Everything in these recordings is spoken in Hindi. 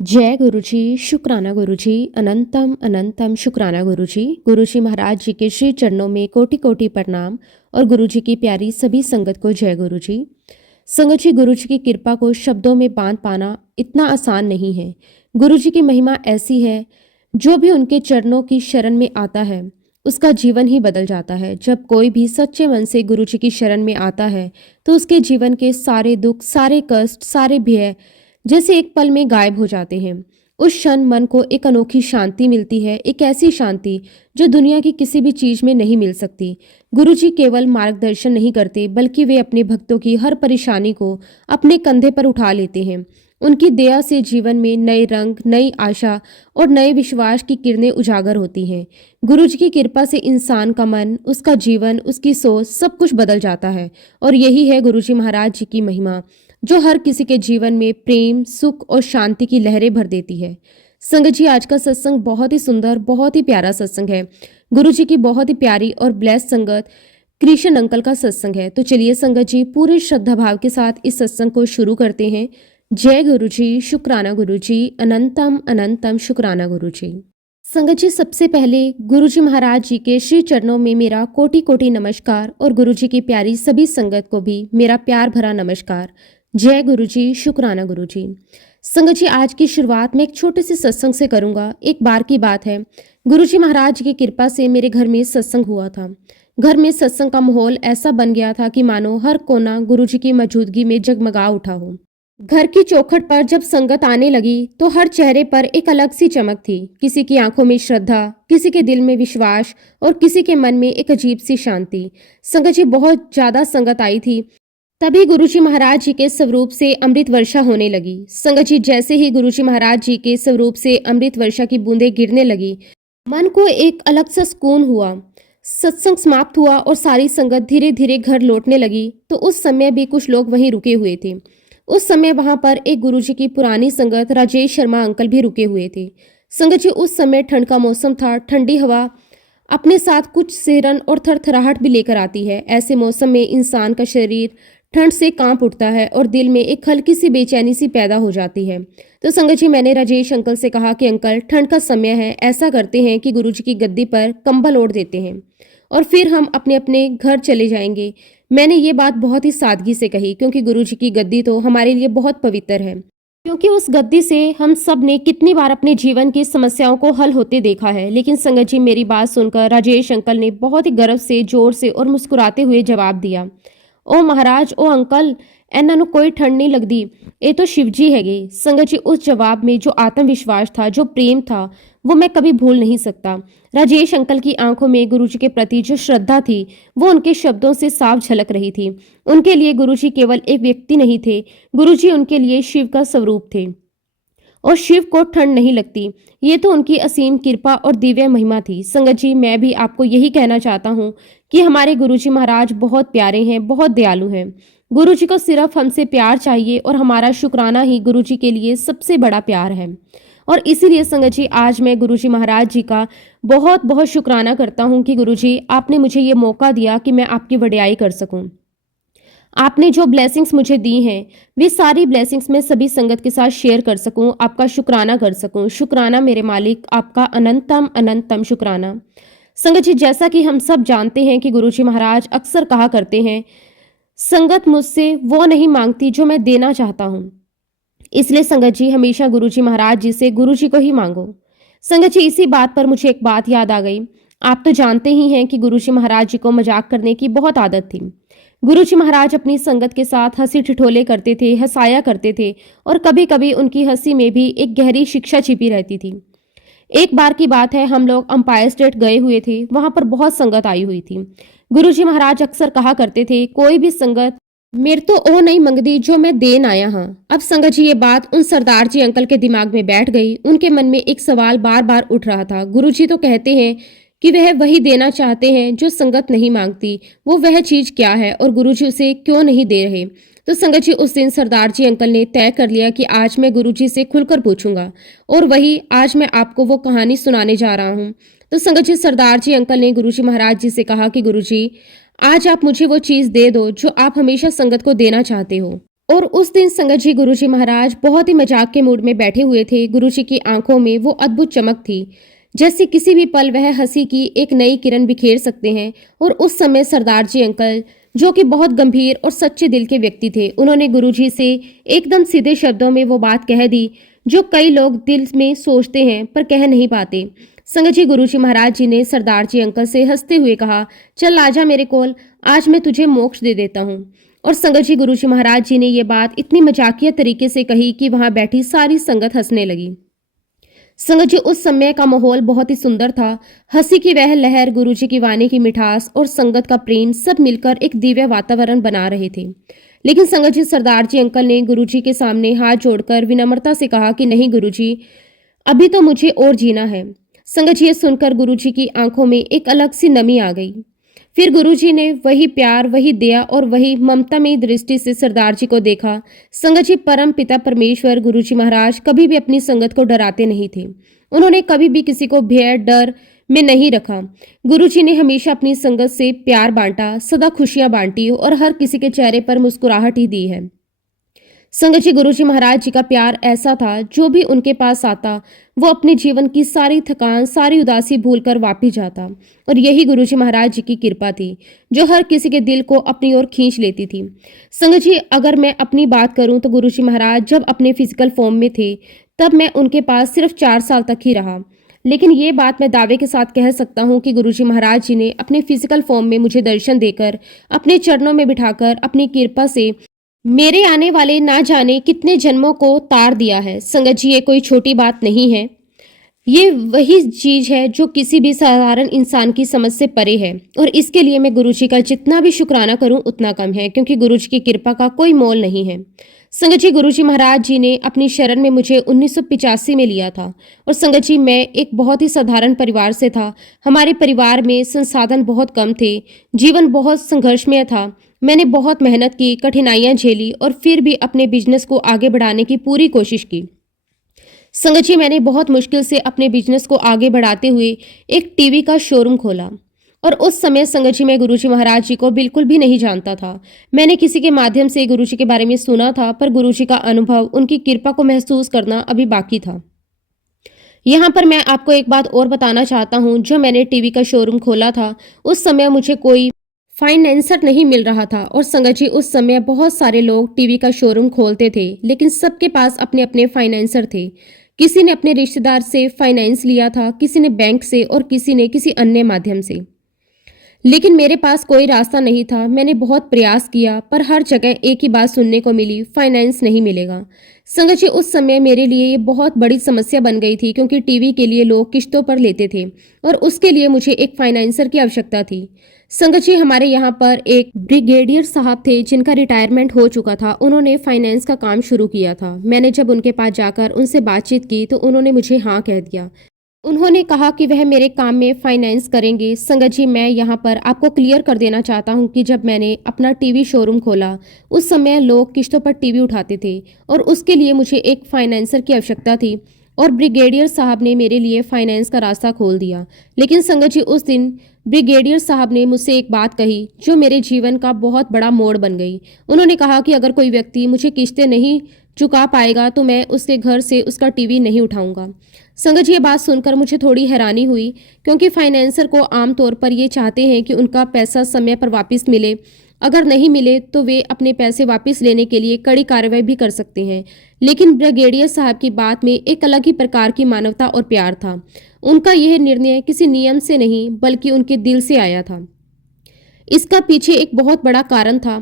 जय गुरुजी, शुक्राना गुरुजी, अनंतम अनंतम शुक्राना गुरुजी। गुरुजी महाराज जी के श्री चरणों में कोटि कोटि प्रणाम और गुरुजी की प्यारी सभी संगत को जय गुरुजी। संगत जी, गुरुजी की कृपा को शब्दों में बांध पाना इतना आसान नहीं है। गुरुजी की महिमा ऐसी है, जो भी उनके चरणों की शरण में आता है उसका जीवन ही बदल जाता है। जब कोई भी सच्चे मन से गुरुजी की शरण में आता है तो उसके जीवन के सारे दुख, सारे कष्ट, सारे भय जैसे एक पल में गायब हो जाते हैं। उस क्षण मन को एक अनोखी शांति मिलती है, एक ऐसी शांति जो दुनिया की किसी भी चीज में नहीं मिल सकती। गुरुजी केवल मार्गदर्शन नहीं करते, बल्कि वे अपने भक्तों की हर परेशानी को अपने कंधे पर उठा लेते हैं। उनकी दया से जीवन में नए रंग, नई आशा और नए विश्वास की किरणें उजागर होती हैं। गुरुजी की कृपा से इंसान का मन, उसका जीवन, उसकी सोच सब कुछ बदल जाता है। और यही है गुरुजी महाराज जी की महिमा, जो हर किसी के जीवन में प्रेम, सुख और शांति की लहरें भर देती है। संगत जी, आज का सत्संग बहुत ही सुंदर, बहुत ही प्यारा सत्संग है। गुरुजी की बहुत ही प्यारी और ब्लेस्ड संगत कृष्ण अंकल का सत्संग है। तो चलिए संगत जी, पूरे श्रद्धा भाव के साथ इस सत्संग को शुरू करते हैं। जय गुरुजी, शुक्राना गुरुजी, अनंतम अनंतम शुक्राना गुरुजी। संगत जी, सबसे पहले गुरुजी महाराज जी के श्री चरणों में मेरा कोटि कोटि नमस्कार और गुरुजी की प्यारी सभी संगत को भी मेरा प्यार भरा नमस्कार। जय गुरुजी, शुक्राना गुरुजी। संगत जी, आज की शुरुआत मैं एक छोटे से सत्संग से करूंगा। एक बार की बात है, गुरुजी महाराज की कृपा से मेरे घर में सत्संग हुआ था। घर में सत्संग का माहौल ऐसा बन गया था कि मानो हर कोना गुरुजी की मौजूदगी में जगमगा उठा हो। घर की चौखट पर जब संगत आने लगी तो हर चेहरे पर एक अलग सी चमक थी। किसी की आंखों में श्रद्धा, किसी के दिल में विश्वास और किसी के मन में एक अजीब सी शांति। संगत जी, बहुत ज्यादा संगत आई थी। तभी गुरुजी महाराज जी के स्वरूप से अमृत वर्षा होने लगी। संगत जी, जैसे ही गुरुजी महाराज जी के स्वरूप से अमृत वर्षा की बूंदें गिरने लगी, मन को एक अलग सा सुकून हुआ। सत्संग समाप्त हुआ और सारी संगत धीरे धीरे घर लौटने लगी। तो उस समय भी कुछ लोग वहीं रुके हुए थे। उस समय वहां पर एक गुरुजी की पुरानी संगत राजेश शर्मा अंकल भी रुके हुए थे। संगत जी, उस समय ठंड का मौसम था। ठंडी हवा अपने साथ कुछ सिहरन और थरथराहट भी लेकर आती है। ऐसे मौसम में इंसान का शरीर ठंड से कांप उठता है और दिल में एक हल्की सी बेचैनी सी पैदा हो जाती है। तो संगत जी, मैंने राजेश अंकल से कहा कि अंकल, ठंड का समय है, ऐसा करते हैं कि गुरुजी की गद्दी पर कंबल ओढ़ देते हैं और फिर हम अपने अपने घर चले जाएंगे। मैंने ये बात बहुत ही सादगी से कही, क्योंकि गुरुजी की गद्दी तो हमारे लिए बहुत पवित्र है। क्योंकि उस गद्दी से हम सब ने कितनी बार अपने जीवन की समस्याओं को हल होते देखा है। लेकिन संगत जी, मेरी बात सुनकर राजेश अंकल ने बहुत ही गर्व से, जोर से और मुस्कुराते हुए जवाब दिया, ओ महाराज, ओ अंकल, ਇਹਨਾਂ ਨੂੰ कोई ठंड नहीं लगती, ये तो शिव जी हैगे। संगत जी, उस जवाब में जो आत्मविश्वास था, जो प्रेम था, वो मैं कभी भूल नहीं सकता। राजेश अंकल की आंखों में गुरुजी के प्रति जो श्रद्धा थी, वो उनके शब्दों से साफ झलक रही थी। उनके लिए गुरुजी केवल एक व्यक्ति नहीं थे, गुरुजी उनके लिए शिव का स्वरूप थे। और शिव को ठंड नहीं लगती, ये तो उनकी असीम कृपा और दिव्य महिमा थी। संगत जी, मैं भी आपको यही कहना चाहता हूँ कि हमारे गुरुजी महाराज बहुत प्यारे हैं, बहुत दयालु हैं। गुरुजी को सिर्फ हमसे प्यार चाहिए और हमारा शुक्राना ही गुरुजी के लिए सबसे बड़ा प्यार है। और इसीलिए संगत जी, आज मैं गुरुजी महाराज जी का बहुत बहुत शुक्राना करता हूँ कि गुरुजी, आपने मुझे ये मौका दिया कि मैं आपकी वडियाई कर सकूँ। आपने जो ब्लेसिंग्स मुझे दी हैं, वे सारी ब्लेसिंग्स मैं सभी संगत के साथ शेयर कर सकूं, आपका शुक्राना कर सकूं। शुक्राना मेरे मालिक, आपका अनंतम अनंतम शुक्राना। संगत जी, जैसा कि हम सब जानते हैं कि गुरुजी महाराज अक्सर कहा करते हैं, संगत मुझसे वो नहीं मांगती जो मैं देना चाहता हूँ। इसलिए संगत जी, हमेशा गुरुजी महाराज जी से गुरुजी को ही मांगो। संगत जी, इसी बात पर मुझे एक बात याद आ गई। आप तो जानते ही हैं कि गुरुजी महाराज जी को मजाक करने की बहुत आदत थी। गुरुजी महाराज अपनी संगत के साथ हंसी ठिठोले करते थे, हंसाया करते थे और कभी कभी उनकी हंसी में भी एक गहरी शिक्षा छिपी रहती थी। एक बार की बात है, हम लोग अंपायर स्टेट गए हुए थे। वहां पर बहुत संगत आई हुई थी। गुरुजी महाराज अक्सर कहा करते थे, कोई भी संगत मेरे तो ओ नहीं मंगदी जो मैं देन आया हाँ। अब संगत जी, ये बात उन सरदार जी अंकल के दिमाग में बैठ गई। उनके मन में एक सवाल बार बार उठ रहा था। गुरुजी तो कहते हैं कि वह वही देना चाहते हैं जो संगत नहीं मांगती, वो वह चीज क्या है और गुरुजी उसे क्यों नहीं दे रहे। तो संगत जी, उस दिन सरदार जी अंकल ने तय कर लिया कि आज मैं गुरुजी से खुलकर पूछूंगा और वही आज मैं आपको वो कहानी सुनाने जा रहा हूँ। तो संगत जी, सरदार जी अंकल ने गुरुजी महाराज जी से कहा कि गुरुजी, आज आप मुझे वो चीज दे दो जो आप हमेशा संगत को देना चाहते हो। और उस दिन संगत जी गुरुजी महाराज बहुत ही मजाक के मूड में बैठे हुए थे। गुरुजी की आंखों में वो अद्भुत चमक थी, जैसे किसी भी पल वह हंसी की एक नई किरण बिखेर सकते हैं। और उस समय सरदार जी अंकल, जो कि बहुत गंभीर और सच्चे दिल के व्यक्ति थे, उन्होंने गुरुजी से एकदम सीधे शब्दों में वो बात कह दी जो कई लोग दिल में सोचते हैं पर कह नहीं पाते। संगत जी गुरुजी महाराज जी ने सरदार जी अंकल से हंसते हुए कहा, चल आजा मेरे कोल, आज मैं तुझे मोक्ष दे देता हूँ। और संगत जी गुरुजी महाराज जी ने ये बात इतनी मजाकिया तरीके से कही कि वहां बैठी सारी संगत हंसने लगी। संगत जी उस समय का माहौल बहुत ही सुंदर था। हंसी की वह लहर, गुरुजी की वाणी की मिठास और संगत का प्रेम सब मिलकर एक दिव्य वातावरण बना रहे थे। लेकिन संगत जी सरदार जी अंकल ने गुरुजी के सामने हाथ जोड़कर विनम्रता से कहा कि नहीं गुरुजी, अभी तो मुझे और जीना है। संगत जी ये सुनकर गुरुजी की आंखों में एक अलग सी नमी आ गई। फिर गुरुजी ने वही प्यार, वही दया और वही ममतामयी दृष्टि से सरदार जी को देखा। संगत जी परम पिता परमेश्वर गुरुजी महाराज कभी भी अपनी संगत को डराते नहीं थे। उन्होंने कभी भी किसी को भय डर में नहीं रखा। गुरुजी ने हमेशा अपनी संगत से प्यार बांटा, सदा खुशियां बांटी और हर किसी के चेहरे पर मुस्कुराहट ही दी है। संगत जी गुरुजी महाराज जी का प्यार ऐसा था, जो भी उनके पास आता वो अपने जीवन की सारी थकान, सारी उदासी भूलकर वापिस जाता। और यही गुरुजी महाराज जी की कृपा थी, जो हर किसी के दिल को अपनी ओर खींच लेती थी। संगत जी अगर मैं अपनी बात करूं तो गुरुजी महाराज जब अपने फिजिकल फॉर्म में थे तब मैं उनके पास सिर्फ 4 साल तक ही रहा। लेकिन ये बात मैं दावे के साथ कह सकता हूँ कि गुरुजी महाराज जी ने अपने फिजिकल फॉर्म में मुझे दर्शन देकर, अपने चरणों में बिठाकर, अपनी कृपा से मेरे आने वाले ना जाने कितने जन्मों को तार दिया है। संगत जी ये कोई छोटी बात नहीं है, ये वही चीज है जो किसी भी साधारण इंसान की समझ से परे है। और इसके लिए मैं गुरुजी का जितना भी शुक्राना करूं उतना कम है, क्योंकि गुरुजी की कृपा का कोई मोल नहीं है। संगत जी गुरुजी महाराज जी ने अपनी शरण में मुझे 1985 में लिया था। और संगत जी मैं एक बहुत ही साधारण परिवार से था। हमारे परिवार में संसाधन बहुत कम थे, जीवन बहुत संघर्षमय था। मैंने बहुत मेहनत की, कठिनाइयां झेली और फिर भी अपने बिजनेस को आगे बढ़ाने की पूरी कोशिश की। संगत जी मैंने बहुत मुश्किल से अपने बिजनेस को आगे बढ़ाते हुए एक टीवी का शोरूम खोला। और उस समय संगत जी मैं गुरुजी महाराज जी को बिल्कुल भी नहीं जानता था। मैंने किसी के माध्यम से गुरुजी के बारे में सुना था, पर गुरुजी का अनुभव, उनकी कृपा को महसूस करना अभी बाकी था। यहाँ पर मैं आपको एक बात और बताना चाहता हूँ। जो मैंने टीवी का शोरूम खोला था उस समय मुझे कोई फाइनेंसर नहीं मिल रहा था। और संगत जी उस समय बहुत सारे लोग टीवी का शोरूम खोलते थे, लेकिन सबके पास अपने अपने फाइनेंसर थे। किसी ने अपने रिश्तेदार से फाइनेंस लिया था, किसी ने बैंक से और किसी ने किसी अन्य माध्यम से। लेकिन मेरे पास कोई रास्ता नहीं था। मैंने बहुत प्रयास किया, पर हर जगह एक ही बात सुनने को मिली, फाइनेंस नहीं मिलेगा। संगत जी उस समय मेरे लिए ये बहुत बड़ी समस्या बन गई थी, क्योंकि टीवी के लिए लोग किश्तों पर लेते थे और उसके लिए मुझे एक फाइनेंसर की आवश्यकता थी। संगत जी हमारे यहाँ पर एक ब्रिगेडियर साहब थे जिनका रिटायरमेंट हो चुका था। उन्होंने फाइनेंस का काम शुरू किया था। मैंने जब उनके पास जाकर उनसे बातचीत की तो उन्होंने मुझे हाँ कह दिया। उन्होंने कहा कि वह मेरे काम में फाइनेंस करेंगे। संगत जी मैं यहाँ पर आपको क्लियर कर देना चाहता हूँ कि जब मैंने अपना टीवी शोरूम खोला उस समय लोग किश्तों पर टीवी उठाते थे और उसके लिए मुझे एक फाइनेंसर की आवश्यकता थी। और ब्रिगेडियर साहब ने मेरे लिए फाइनेंस का रास्ता खोल दिया। लेकिन संगत जी उस दिन ब्रिगेडियर साहब ने मुझसे एक बात कही जो मेरे जीवन का बहुत बड़ा मोड़ बन गई। उन्होंने कहा कि अगर कोई व्यक्ति मुझे किश्तें नहीं चुका पाएगा तो मैं उसके घर से उसका टीवी नहीं उठाऊंगा। संगत जी ये बात सुनकर मुझे थोड़ी हैरानी हुई, क्योंकि फाइनेंसर को आमतौर पर ये चाहते हैं कि उनका पैसा समय पर वापस मिले। अगर नहीं मिले तो वे अपने पैसे वापस लेने के लिए कड़ी कार्रवाई भी कर सकते हैं। लेकिन ब्रिगेडियर साहब की बात में एक अलग ही प्रकार की मानवता और प्यार था। उनका यह निर्णय किसी नियम से नहीं बल्कि उनके दिल से आया था। इसका पीछे एक बहुत बड़ा कारण था।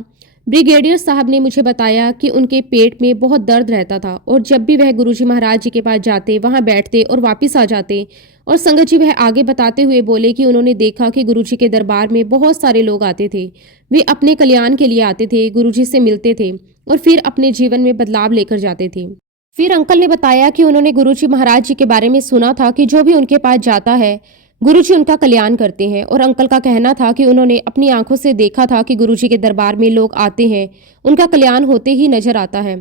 ब्रिगेडियर साहब ने मुझे बताया कि उनके पेट में बहुत दर्द रहता था और जब भी वह गुरुजी महाराज जी के पास जाते, वहां बैठते और वापस आ जाते। और संगत जी वह आगे बताते हुए बोले कि उन्होंने देखा कि गुरुजी के दरबार में बहुत सारे लोग आते थे। वे अपने कल्याण के लिए आते थे, गुरुजी से मिलते थे और फिर अपने जीवन में बदलाव लेकर जाते थे। फिर अंकल ने बताया कि उन्होंने गुरुजी महाराज जी के बारे में सुना था कि जो भी उनके पास जाता है गुरुजी उनका कल्याण करते हैं। और अंकल का कहना था कि उन्होंने अपनी आंखों से देखा था कि गुरुजी के दरबार में लोग आते हैं, उनका कल्याण होते ही नजर आता है।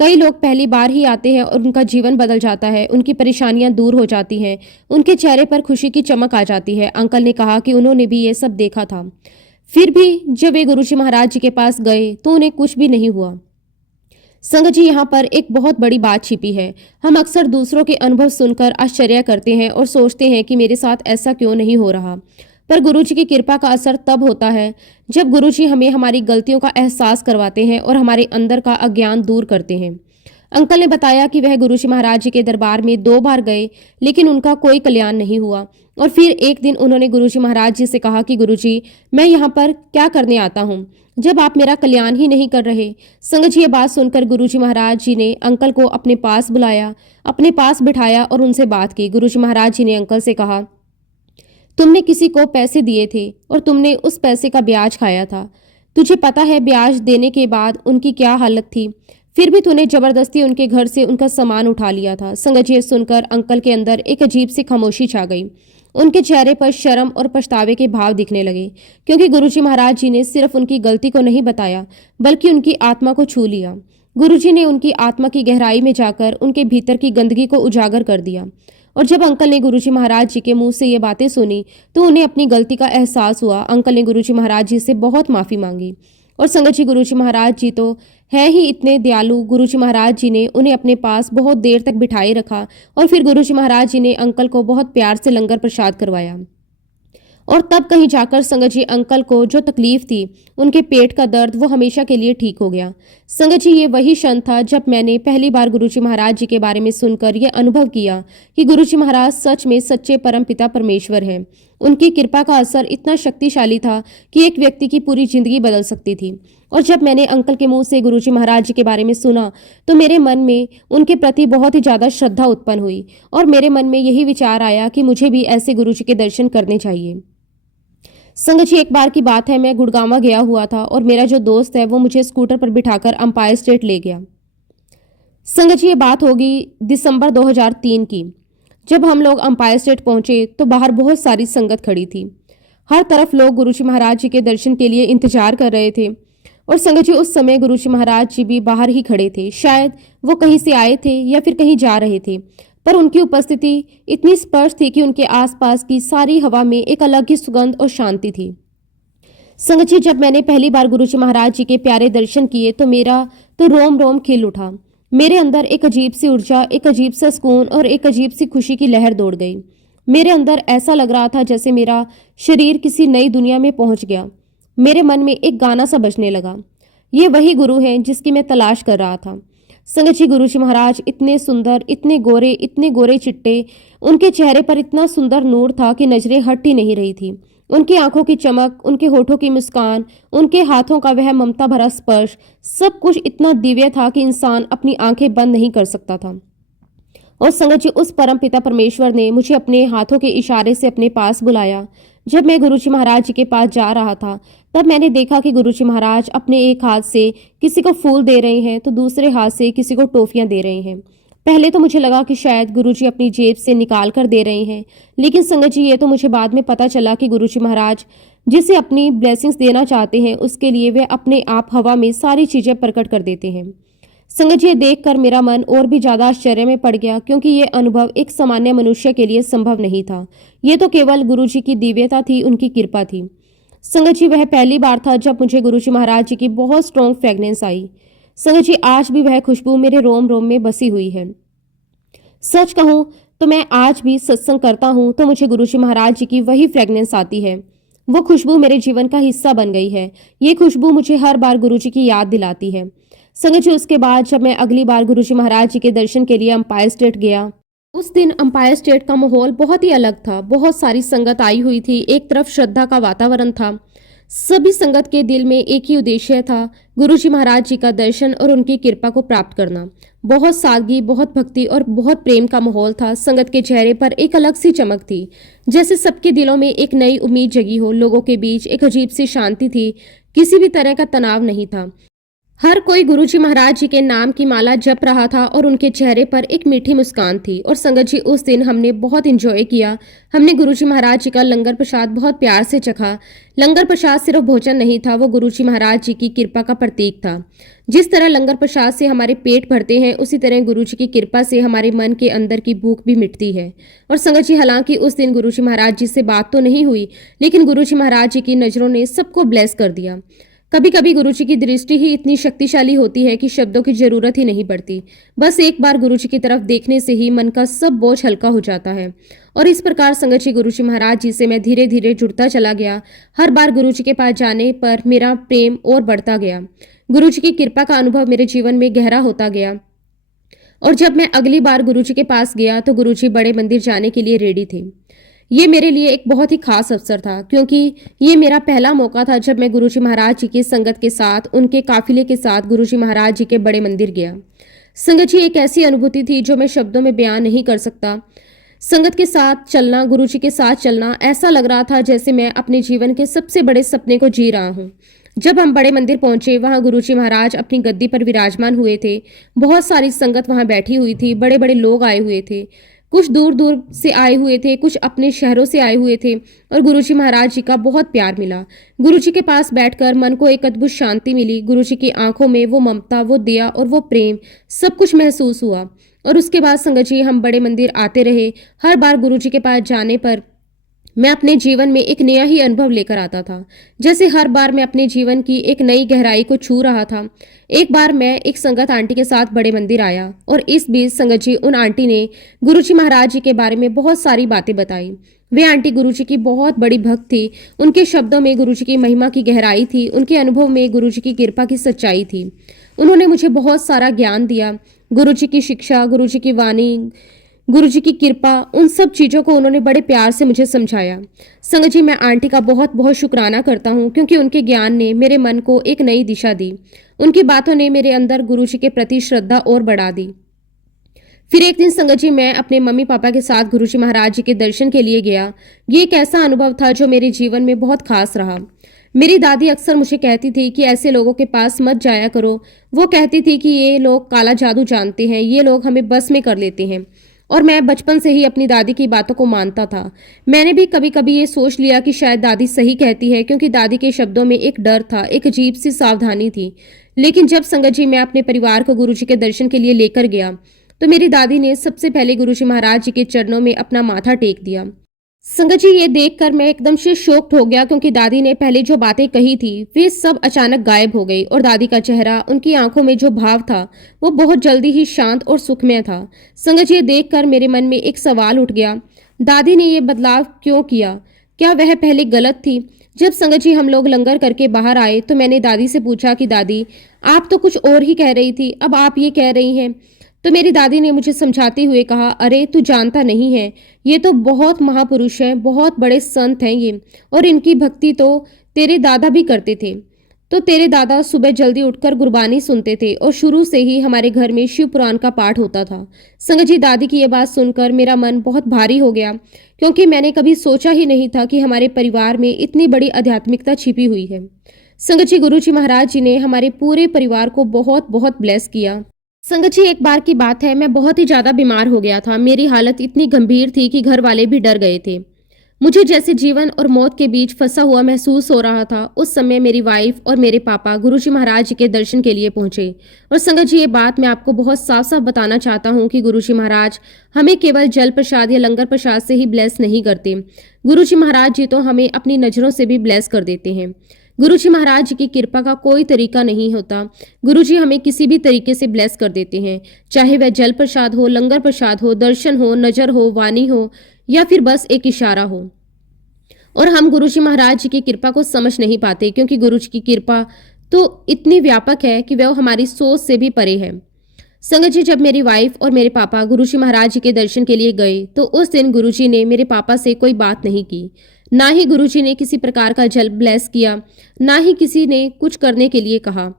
कई लोग पहली बार ही आते हैं और उनका जीवन बदल जाता है, उनकी परेशानियां दूर हो जाती हैं, उनके चेहरे पर खुशी की चमक आ जाती है। अंकल ने कहा कि उन्होंने भी ये सब देखा था। फिर भी जब वे गुरुजी महाराज जी के पास गए तो उन्हें कुछ भी नहीं हुआ। संगत जी, यहाँ पर एक बहुत बड़ी बात छिपी है। हम अक्सर दूसरों के अनुभव सुनकर आश्चर्य करते हैं और सोचते हैं कि मेरे साथ ऐसा क्यों नहीं हो रहा। पर गुरुजी की कृपा का असर तब होता है जब गुरुजी हमें हमारी गलतियों का एहसास करवाते हैं और हमारे अंदर का अज्ञान दूर करते हैं। अंकल ने बताया कि वह गुरुजी महाराज जी के दरबार में 2 बार गए, लेकिन उनका कोई कल्याण नहीं हुआ। और फिर एक दिन उन्होंने गुरुजी महाराज जी से कहा कि गुरुजी, मैं यहाँ पर क्या करने आता हूँ जब आप मेरा कल्याण ही नहीं कर रहे। संगत जी, ये बात सुनकर गुरुजी महाराज जी ने अंकल को अपने पास बुलाया, अपने पास बिठाया और उनसे बात की। गुरुजी महाराज जी ने अंकल से कहा, तुमने किसी को पैसे दिए थे और तुमने उस पैसे का ब्याज खाया था। तुझे पता है ब्याज देने के बाद उनकी क्या हालत थी। फिर भी तूने जबरदस्ती उनके घर से उनका सामान उठा लिया था। संगत जी, सुनकर अंकल के अंदर एक अजीब सी खामोशी छा गई। उनके चेहरे पर शर्म और पछतावे के भाव दिखने लगे, क्योंकि गुरुजी महाराज जी ने सिर्फ उनकी गलती को नहीं बताया, बल्कि उनकी आत्मा को छू लिया। गुरुजी ने उनकी आत्मा की गहराई में जाकर उनके भीतर की गंदगी को उजागर कर दिया। और जब अंकल ने गुरुजी महाराज जी के मुंह से ये बातें सुनी तो उन्हें अपनी गलती का एहसास हुआ। अंकल ने गुरुजी महाराज जी से बहुत माफ़ी मांगी। और संगत जी, गुरुजी महाराज जी तो है ही इतने दयालु। गुरुजी महाराज जी ने उन्हें अपने पास बहुत देर तक बिठाए रखा और फिर गुरुजी महाराज जी ने अंकल को बहुत प्यार से लंगर प्रसाद करवाया। और तब कहीं जाकर संगत जी, अंकल को जो तकलीफ थी, उनके पेट का दर्द, वो हमेशा के लिए ठीक हो गया। संगत जी, ये वही क्षण था जब मैंने पहली बार गुरुजी महाराज जी के बारे में सुनकर यह अनुभव किया कि गुरुजी महाराज सच में सच्चे परमपिता परमेश्वर हैं। उनकी कृपा का असर इतना शक्तिशाली था कि एक व्यक्ति की पूरी जिंदगी बदल सकती थी। और जब मैंने अंकल के मुंह से गुरुजी महाराज जी के बारे में सुना तो मेरे मन में उनके प्रति बहुत ही ज़्यादा श्रद्धा उत्पन्न हुई और मेरे मन में यही विचार आया कि मुझे भी ऐसे गुरुजी के दर्शन करने चाहिए। संगत जी, एक बार की बात है, मैं गुड़गांवा गया हुआ था और मेरा जो दोस्त है वो मुझे स्कूटर पर बिठाकर अंपायर स्टेट ले गया। संगत जी, ये बात होगी दिसंबर 2003 की। जब हम लोग अंपायर स्टेट पहुंचे तो बाहर बहुत सारी संगत खड़ी थी। हर तरफ लोग गुरुजी महाराज जी के दर्शन के लिए इंतजार कर रहे थे। और संगत जी, उस समय गुरुजी महाराज जी भी बाहर ही खड़े थे। शायद वो कहीं से आए थे या फिर कहीं जा रहे थे, पर उनकी उपस्थिति इतनी स्पष्ट थी कि उनके आसपास की सारी हवा में एक अलग ही सुगंध और शांति थी। संगत जी, जब मैंने पहली बार गुरुजी महाराज जी के प्यारे दर्शन किए तो मेरा तो रोम रोम खिल उठा। मेरे अंदर एक अजीब सी ऊर्जा, एक अजीब सा सुकून और एक अजीब सी खुशी की लहर दौड़ गई। मेरे अंदर ऐसा लग रहा था जैसे मेरा शरीर किसी नई दुनिया में पहुंच गया। मेरे मन में एक गाना सा बजने लगा, ये वही गुरु हैं जिसकी मैं तलाश कर रहा था। संगत जी, गुरुजी महाराज इतने सुंदर, इतने गोरे चिट्टे, उनके चेहरे पर इतना सुंदर नूर था कि नजरें हट ही नहीं रही थी। उनकी आंखों की चमक, उनके होठों की मुस्कान, उनके हाथों का वह ममता भरा स्पर्श, सब कुछ इतना दिव्य था कि इंसान अपनी आंखें बंद नहीं कर सकता था। और संगत जी, उस परम पिता परमेश्वर ने मुझे अपने हाथों के इशारे से अपने पास बुलाया। जब मैं गुरुजी महाराज जी के पास जा रहा था तब मैंने देखा कि गुरुजी महाराज अपने एक हाथ से किसी को फूल दे रहे हैं तो दूसरे हाथ से किसी को टॉफियां दे रहे हैं। पहले तो मुझे लगा कि शायद गुरुजी अपनी जेब से निकाल कर दे रहे हैं, लेकिन संगत जी, ये तो मुझे बाद में पता चला कि गुरुजी महाराज जिसे अपनी ब्लेसिंग्स देना चाहते हैं उसके लिए वे अपने आप हवा में सारी चीजें प्रकट कर देते हैं। संगत जी, ये देखकर मेरा मन और भी ज्यादा आश्चर्य में पड़ गया, क्योंकि ये अनुभव एक सामान्य मनुष्य के लिए संभव नहीं था। ये तो केवल गुरुजी की दिव्यता थी, उनकी कृपा थी। संगत जी, वह पहली बार था जब मुझे गुरुजी महाराज जी की बहुत स्ट्रॉन्ग फ्रेगनेंस आई। संगत जी, आज भी वह खुशबू मेरे रोम रोम में बसी हुई है। सच कहूं तो मैं आज भी सत्संग करता हूं तो मुझे गुरुजी महाराज जी की वही फ्रेगनेंस आती है। वो खुशबू मेरे जीवन का हिस्सा बन गई है। ये खुशबू मुझे हर बार गुरुजी की याद दिलाती है। संगत जी, उसके बाद जब मैं अगली बार गुरुजी महाराज जी के दर्शन के लिए अंपायर स्टेट गया, उस दिन अंपायर स्टेट का माहौल बहुत ही अलग था। बहुत सारी संगत आई हुई थी। एक तरफ श्रद्धा का वातावरण था। सभी संगत के दिल में एक ही उद्देश्य था, गुरुजी महाराज जी का दर्शन और उनकी कृपा को प्राप्त करना। बहुत सादगी, बहुत भक्ति और बहुत प्रेम का माहौल था। संगत के चेहरे पर एक अलग सी चमक थी, जैसे सबके दिलों में एक नई उम्मीद जगी हो। लोगों के बीच एक अजीब सी शांति थी, किसी भी तरह का तनाव नहीं था। हर कोई गुरुजी महाराज जी के नाम की माला जप रहा था और उनके चेहरे पर एक मीठी मुस्कान थी। और संगत जी, उस दिन हमने बहुत एंजॉय किया। हमने गुरुजी महाराज जी का लंगर प्रसाद बहुत प्यार से चखा। लंगर प्रसाद सिर्फ भोजन नहीं था, वो गुरुजी महाराज जी की कृपा का प्रतीक था। जिस तरह लंगर प्रसाद से हमारे पेट भरते हैं, उसी तरह गुरुजी की कृपा से हमारे मन के अंदर की भूख भी मिटती है। और संगत जी, हालांकि उस दिन गुरुजी महाराज जी से बात तो नहीं हुई, लेकिन गुरुजी महाराज जी की नज़रों ने सबको ब्लेस कर दिया। कभी कभी गुरुजी की दृष्टि ही इतनी शक्तिशाली होती है कि शब्दों की जरूरत ही नहीं पड़ती। बस एक बार गुरुजी की तरफ देखने से ही मन का सब बोझ हल्का हो जाता है। और इस प्रकार संगत जी गुरुजी महाराज जी से मैं धीरे धीरे जुड़ता चला गया। हर बार गुरुजी के पास जाने पर मेरा प्रेम और बढ़ता गया। गुरुजी की कृपा का अनुभव मेरे जीवन में गहरा होता गया। और जब मैं अगली बार गुरुजी के पास गया तो गुरुजी बड़े मंदिर जाने के लिए रेडी थे। ये मेरे लिए एक बहुत ही खास अवसर था, क्योंकि ये मेरा पहला मौका था जब मैं गुरुजी महाराज जी की संगत के साथ, उनके काफिले के साथ गुरुजी महाराज जी के बड़े मंदिर गया। संगत जी एक ऐसी अनुभूति थी जो मैं शब्दों में बयान नहीं कर सकता। संगत के साथ चलना, गुरुजी के साथ चलना, ऐसा लग रहा था जैसे मैं अपने जीवन के सबसे बड़े सपने को जी रहा हूँ। जब हम बड़े मंदिर पहुंचे, वहां गुरुजी महाराज अपनी गद्दी पर विराजमान हुए थे। बहुत सारी संगत वहां बैठी हुई थी। बड़े बड़े लोग आए हुए थे। कुछ दूर दूर से आए हुए थे, कुछ अपने शहरों से आए हुए थे। और गुरुजी महाराज जी का बहुत प्यार मिला। गुरुजी के पास बैठकर मन को एक अद्भुत शांति मिली। गुरुजी की आंखों में वो ममता, वो दया और वो प्रेम, सब कुछ महसूस हुआ। और उसके बाद संगत जी हम बड़े मंदिर आते रहे। हर बार गुरुजी के पास जाने पर मैं अपने जीवन में एक नया ही अनुभव लेकर आता था। जैसे हर बार मैं अपने जीवन की एक नई गहराई को छू रहा था। एक बार मैं एक संगत आंटी के साथ बड़े मंदिर आया और इस बीच संगत जी उन आंटी ने गुरुजी महाराज जी के बारे में बहुत सारी बातें बताई। वे आंटी गुरुजी की बहुत बड़ी भक्त थी। उनके शब्दों में गुरुजी की महिमा की गहराई थी। उनके अनुभव में गुरुजी की कृपा की सच्चाई थी। उन्होंने मुझे बहुत सारा ज्ञान दिया। गुरुजी की शिक्षा, गुरुजी की वाणी, गुरुजी की कृपा, उन सब चीज़ों को उन्होंने बड़े प्यार से मुझे समझाया। संगत जी मैं आंटी का बहुत बहुत शुक्राना करता हूँ, क्योंकि उनके ज्ञान ने मेरे मन को एक नई दिशा दी। उनकी बातों ने मेरे अंदर गुरुजी के प्रति श्रद्धा और बढ़ा दी। फिर एक दिन संगत जी मैं अपने मम्मी पापा के साथ गुरुजी महाराज जी के दर्शन के लिए गया। ये एक ऐसा अनुभव था जो मेरे जीवन में बहुत खास रहा। मेरी दादी अक्सर मुझे कहती थी कि ऐसे लोगों के पास मत जाया करो। वो कहती थी कि ये लोग काला जादू जानते हैं, ये लोग हमें बस में कर लेते हैं। और मैं बचपन से ही अपनी दादी की बातों को मानता था। मैंने भी कभी कभी ये सोच लिया कि शायद दादी सही कहती है, क्योंकि दादी के शब्दों में एक डर था, एक अजीब सी सावधानी थी। लेकिन जब संगत जी मैं अपने परिवार को गुरुजी के दर्शन के लिए लेकर गया, तो मेरी दादी ने सबसे पहले गुरुजी महाराज जी के चरणों में अपना माथा टेक दिया। संगत जी ये देखकर मैं एकदम से शॉक्ड हो गया, क्योंकि दादी ने पहले जो बातें कही थी वे सब अचानक गायब हो गई। और दादी का चेहरा, उनकी आंखों में जो भाव था वो बहुत जल्दी ही शांत और सुखमय था। संगत जी ये देखकर मेरे मन में एक सवाल उठ गया, दादी ने ये बदलाव क्यों किया? क्या वह पहले गलत थी? जब संगत जी हम लोग लंगर करके बाहर आए तो मैंने दादी से पूछा कि दादी आप तो कुछ और ही कह रही थी, अब आप ये कह रही हैं। तो मेरी दादी ने मुझे समझाते हुए कहा, अरे तू जानता नहीं है, ये तो बहुत महापुरुष हैं, बहुत बड़े संत हैं ये, और इनकी भक्ति तो तेरे दादा भी करते थे। तो तेरे दादा सुबह जल्दी उठकर गुरबानी सुनते थे और शुरू से ही हमारे घर में शिव पुराण का पाठ होता था। संगत जी दादी की ये बात सुनकर मेरा मन बहुत भारी हो गया, क्योंकि मैंने कभी सोचा ही नहीं था कि हमारे परिवार में इतनी बड़ी आध्यात्मिकता छिपी हुई है। संगत जी गुरुजी महाराज जी ने हमारे पूरे परिवार को बहुत बहुत ब्लेस किया। संगत जी एक बार की बात है, मैं बहुत ही ज़्यादा बीमार हो गया था। मेरी हालत इतनी गंभीर थी कि घर वाले भी डर गए थे। मुझे जैसे जीवन और मौत के बीच फंसा हुआ महसूस हो रहा था। उस समय मेरी वाइफ और मेरे पापा गुरुजी महाराज जी के दर्शन के लिए पहुंचे। और संगत जी ये बात मैं आपको बहुत साफ साफ बताना चाहता हूँ कि गुरुजी महाराज हमें केवल जल प्रसाद या लंगर प्रसाद से ही ब्लेस नहीं करते। गुरुजी महाराज जी तो हमें अपनी नज़रों से भी ब्लेस कर देते हैं। गुरुजी महाराज जी की कृपा का कोई तरीका नहीं होता। गुरुजी हमें किसी भी तरीके से ब्लेस कर देते हैं, चाहे वह जल प्रसाद हो, लंगर प्रसाद हो, दर्शन हो, नजर हो, वाणी हो, या फिर बस एक इशारा हो। और हम गुरुजी महाराज जी की कृपा को समझ नहीं पाते, क्योंकि गुरुजी की कृपा तो इतनी व्यापक है कि वह हमारी सोच से भी परे है। संगत जी जब मेरी वाइफ और मेरे पापा गुरुजी महाराज जी के दर्शन के लिए गए तो उस दिन गुरुजी ने मेरे पापा से कोई बात नहीं की। ना ही गुरुजी ने किसी प्रकार का जल ब्लेस किया, ना ही किसी ने कुछ करने के लिए कहा।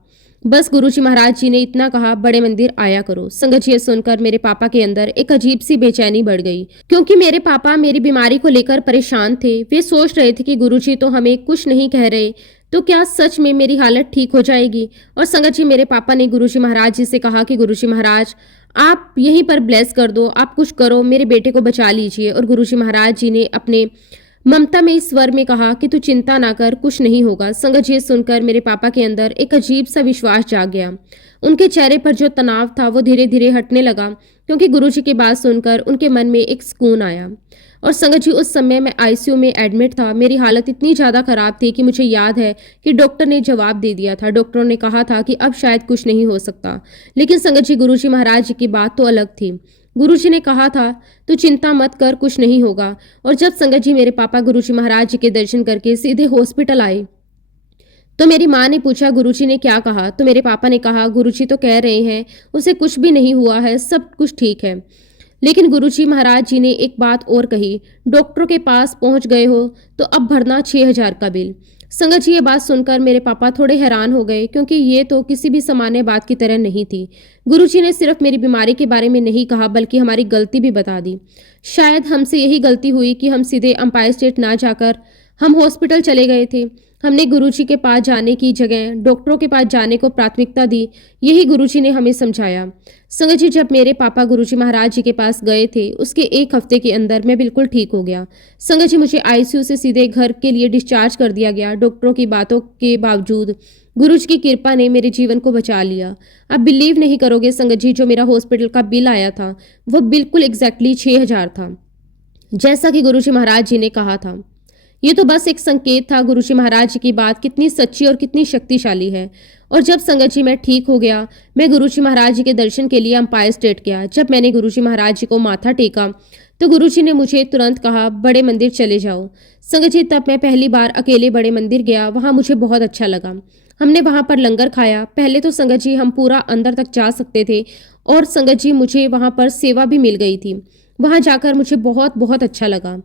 बस गुरुजी महाराज जी ने इतना कहा, बड़े मंदिर आया करो। संगत जी सुनकर मेरे पापा के अंदर एक अजीब सी बेचैनी बढ़ गई, क्योंकि मेरे पापा मेरी बीमारी को लेकर परेशान थे। वे सोच रहे थे कि गुरुजी तो हमें कुछ नहीं कह रहे, तो क्या सच में मेरी हालत ठीक हो जाएगी? और संगत जी मेरे पापा ने गुरुजी महाराज जी से कहा कि गुरुजी महाराज आप यहीं पर ब्लेस कर दो, आप कुछ करो, मेरे बेटे को बचा लीजिए। और गुरुजी महाराज जी ने अपने ममता में इस स्वर में कहा कि तू चिंता ना कर, कुछ नहीं होगा। संगत जी सुनकर मेरे पापा के अंदर एक अजीब सा विश्वास जाग गया। उनके चेहरे पर जो तनाव था वो धीरे धीरे हटने लगा, क्योंकि गुरुजी की बात सुनकर उनके मन में एक सुकून आया। और संगत जी उस समय मैं आईसीयू में एडमिट था। मेरी हालत इतनी ज़्यादा ख़राब थी कि मुझे याद है कि डॉक्टर ने जवाब दे दिया था। डॉक्टरों ने कहा था कि अब शायद कुछ नहीं हो सकता। लेकिन संगत जी गुरुजी महाराज जी की बात तो अलग थी। गुरुजी ने कहा था तू चिंता मत कर, कुछ नहीं होगा। और जब संगत जी मेरे पापा गुरुजी महाराज जी के दर्शन करके सीधे हॉस्पिटल आए तो मेरी माँ ने पूछा गुरुजी ने क्या कहा। तो मेरे पापा ने कहा गुरुजी तो कह रहे हैं उसे कुछ भी नहीं हुआ है, सब कुछ ठीक है। लेकिन गुरुजी महाराज जी ने एक बात और कही, डॉक्टरों के पास पहुंच गए हो तो अब भरना 6,000 का बिल। संगत जी ये बात सुनकर मेरे पापा थोड़े हैरान हो गए, क्योंकि ये तो किसी भी सामान्य बात की तरह नहीं थी। गुरुजी ने सिर्फ मेरी बीमारी के बारे में नहीं कहा बल्कि हमारी गलती भी बता दी। शायद हमसे यही गलती हुई कि हम सीधे एम्पायर स्टेट ना जाकर हम हॉस्पिटल चले गए थे। हमने गुरुजी के पास जाने की जगह डॉक्टरों के पास जाने को प्राथमिकता दी। यही गुरुजी ने हमें समझाया। संगत जी जब मेरे पापा गुरुजी महाराज जी के पास गए थे उसके एक हफ्ते के अंदर मैं बिल्कुल ठीक हो गया। संगत जी मुझे आईसीयू से सीधे घर के लिए डिस्चार्ज कर दिया गया। डॉक्टरों की बातों के बावजूद गुरुजी की कृपा ने मेरे जीवन को बचा लिया। आप बिलीव नहीं करोगे संगत जी, जो मेरा हॉस्पिटल का बिल आया था वो बिल्कुल एग्जैक्टली 6,000 था, जैसा कि गुरुजी महाराज जी ने कहा था। ये तो बस एक संकेत था गुरुजी महाराज जी की बात कितनी सच्ची और कितनी शक्तिशाली है। और जब संगत जी मैं ठीक हो गया, मैं गुरुजी महाराज जी के दर्शन के लिए एम्पायर स्टेट गया। जब मैंने गुरुजी महाराज जी को माथा टेका तो गुरुजी ने मुझे तुरंत कहा बड़े मंदिर चले जाओ। संगत जी तब मैं पहली बार अकेले बड़े मंदिर गया। वहाँ मुझे बहुत अच्छा लगा। हमने वहाँ पर लंगर खाया। पहले तो संगत जी हम पूरा अंदर तक जा सकते थे और संगत जी मुझे वहाँ पर सेवा भी मिल गई थी। वहाँ जाकर मुझे बहुत बहुत अच्छा लगा।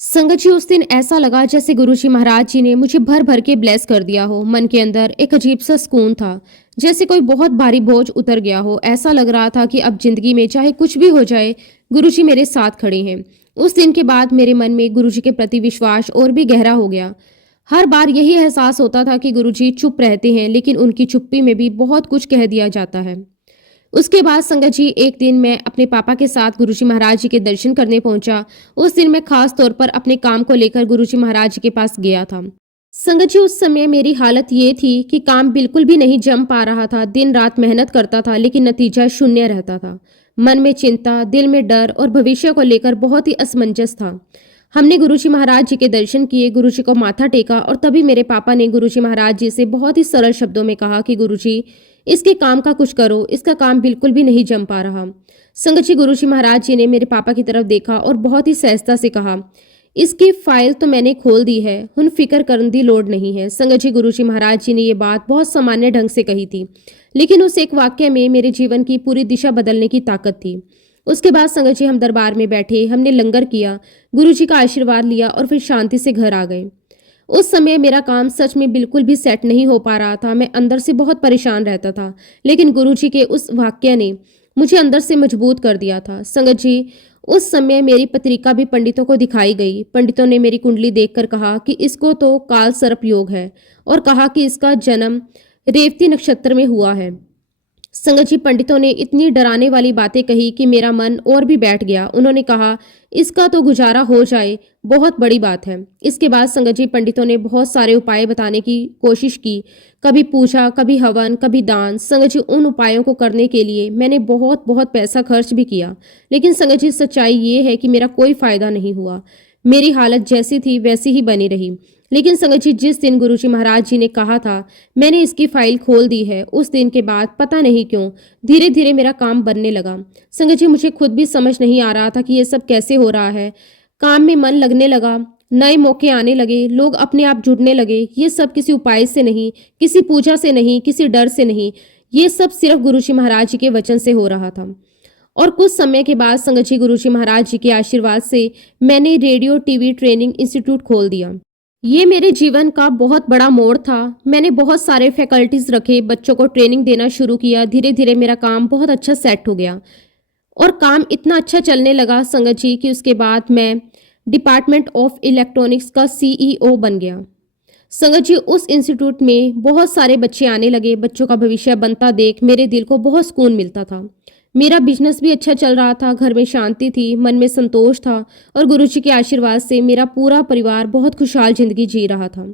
संगत जी उस दिन ऐसा लगा जैसे गुरुजी महाराज जी ने मुझे भर भर के ब्लेस कर दिया हो। मन के अंदर एक अजीब सा सुकून था, जैसे कोई बहुत भारी बोझ उतर गया हो। ऐसा लग रहा था कि अब जिंदगी में चाहे कुछ भी हो जाए गुरुजी मेरे साथ खड़े हैं। उस दिन के बाद मेरे मन में गुरुजी के प्रति विश्वास और भी गहरा हो गया। हर बार यही एहसास होता था कि गुरुजी चुप रहते हैं, लेकिन उनकी चुप्पी में भी बहुत कुछ कह दिया जाता है। उसके बाद संगत जी एक दिन मैं अपने पापा के साथ गुरुजी महाराज जी के दर्शन करने पहुंचा। उस दिन मैं खास तौर पर अपने काम को लेकर गुरुजी महाराज जी के पास गया था। संगत जी उस समय मेरी हालत ये थी कि काम बिल्कुल भी नहीं जम पा रहा था। दिन रात मेहनत करता था लेकिन नतीजा शून्य रहता था। मन में चिंता, दिल में डर और भविष्य को लेकर बहुत ही असमंजस था। हमने गुरुजी महाराज जी के दर्शन किए, गुरुजी को माथा टेका और तभी मेरे पापा ने गुरुजी महाराज जी से बहुत ही सरल शब्दों में कहा कि गुरुजी इसके काम का कुछ करो, इसका काम बिल्कुल भी नहीं जम पा रहा। संगत जी गुरुजी महाराज जी ने मेरे पापा की तरफ देखा और बहुत ही सहजता से कहा इसकी फाइल तो मैंने खोल दी है, हुन फिक्र करने की लोड़ नहीं है। संगत जी गुरुजी महाराज जी ने ये बात बहुत सामान्य ढंग से कही थी, लेकिन उस एक वाक्य में मेरे जीवन की पूरी दिशा बदलने की ताकत थी। उसके बाद संगत जी हम दरबार में बैठे, हमने लंगर किया, गुरुजी का आशीर्वाद लिया और फिर शांति से घर आ गए। उस समय मेरा काम सच में बिल्कुल भी सेट नहीं हो पा रहा था। मैं अंदर से बहुत परेशान रहता था, लेकिन गुरुजी के उस वाक्य ने मुझे अंदर से मजबूत कर दिया था। संगत जी उस समय मेरी पत्रिका भी पंडितों को दिखाई गई। पंडितों ने मेरी कुंडली देखकर कहा कि इसको तो काल सर्प योग है और कहा कि इसका जन्म रेवती नक्षत्र में हुआ है। संगत जी पंडितों ने इतनी डराने वाली बातें कही कि मेरा मन और भी बैठ गया। उन्होंने कहा इसका तो गुजारा हो जाए, बहुत बड़ी बात है। इसके बाद संगत जी पंडितों ने बहुत सारे उपाय बताने की कोशिश की, कभी पूजा, कभी हवन, कभी दान। संगत जी उन उपायों को करने के लिए मैंने बहुत बहुत पैसा खर्च भी किया, लेकिन संगत जी सच्चाई ये है कि मेरा कोई फायदा नहीं हुआ। मेरी हालत जैसी थी वैसी ही बनी रही। लेकिन संगत जी जिस दिन गुरुजी महाराज जी ने कहा था मैंने इसकी फाइल खोल दी है, उस दिन के बाद पता नहीं क्यों धीरे धीरे मेरा काम बनने लगा। संगत जी मुझे खुद भी समझ नहीं आ रहा था कि ये सब कैसे हो रहा है। काम में मन लगने लगा, नए मौके आने लगे, लोग अपने आप जुड़ने लगे। ये सब किसी उपाय से नहीं, किसी पूजा से नहीं, किसी डर से नहीं, ये सब सिर्फ गुरुजी महाराज जी के वचन से हो रहा था। और कुछ समय के बाद संगत जी गुरुजी महाराज जी के आशीर्वाद से मैंने रेडियो टीवी ट्रेनिंग इंस्टीट्यूट खोल दिया। ये मेरे जीवन का बहुत बड़ा मोड़ था। मैंने बहुत सारे फैकल्टीज रखे, बच्चों को ट्रेनिंग देना शुरू किया। धीरे धीरे मेरा काम बहुत अच्छा सेट हो गया और काम इतना अच्छा चलने लगा संगत जी कि उसके बाद मैं डिपार्टमेंट ऑफ इलेक्ट्रॉनिक्स का CEO बन गया। संगत जी उस इंस्टीट्यूट में बहुत सारे बच्चे आने लगे। बच्चों का भविष्य बनता देख मेरे दिल को बहुत सुकून मिलता था। मेरा बिजनेस भी अच्छा चल रहा था, घर में शांति थी, मन में संतोष था और गुरुजी के आशीर्वाद से मेरा पूरा परिवार बहुत खुशहाल जिंदगी जी रहा था।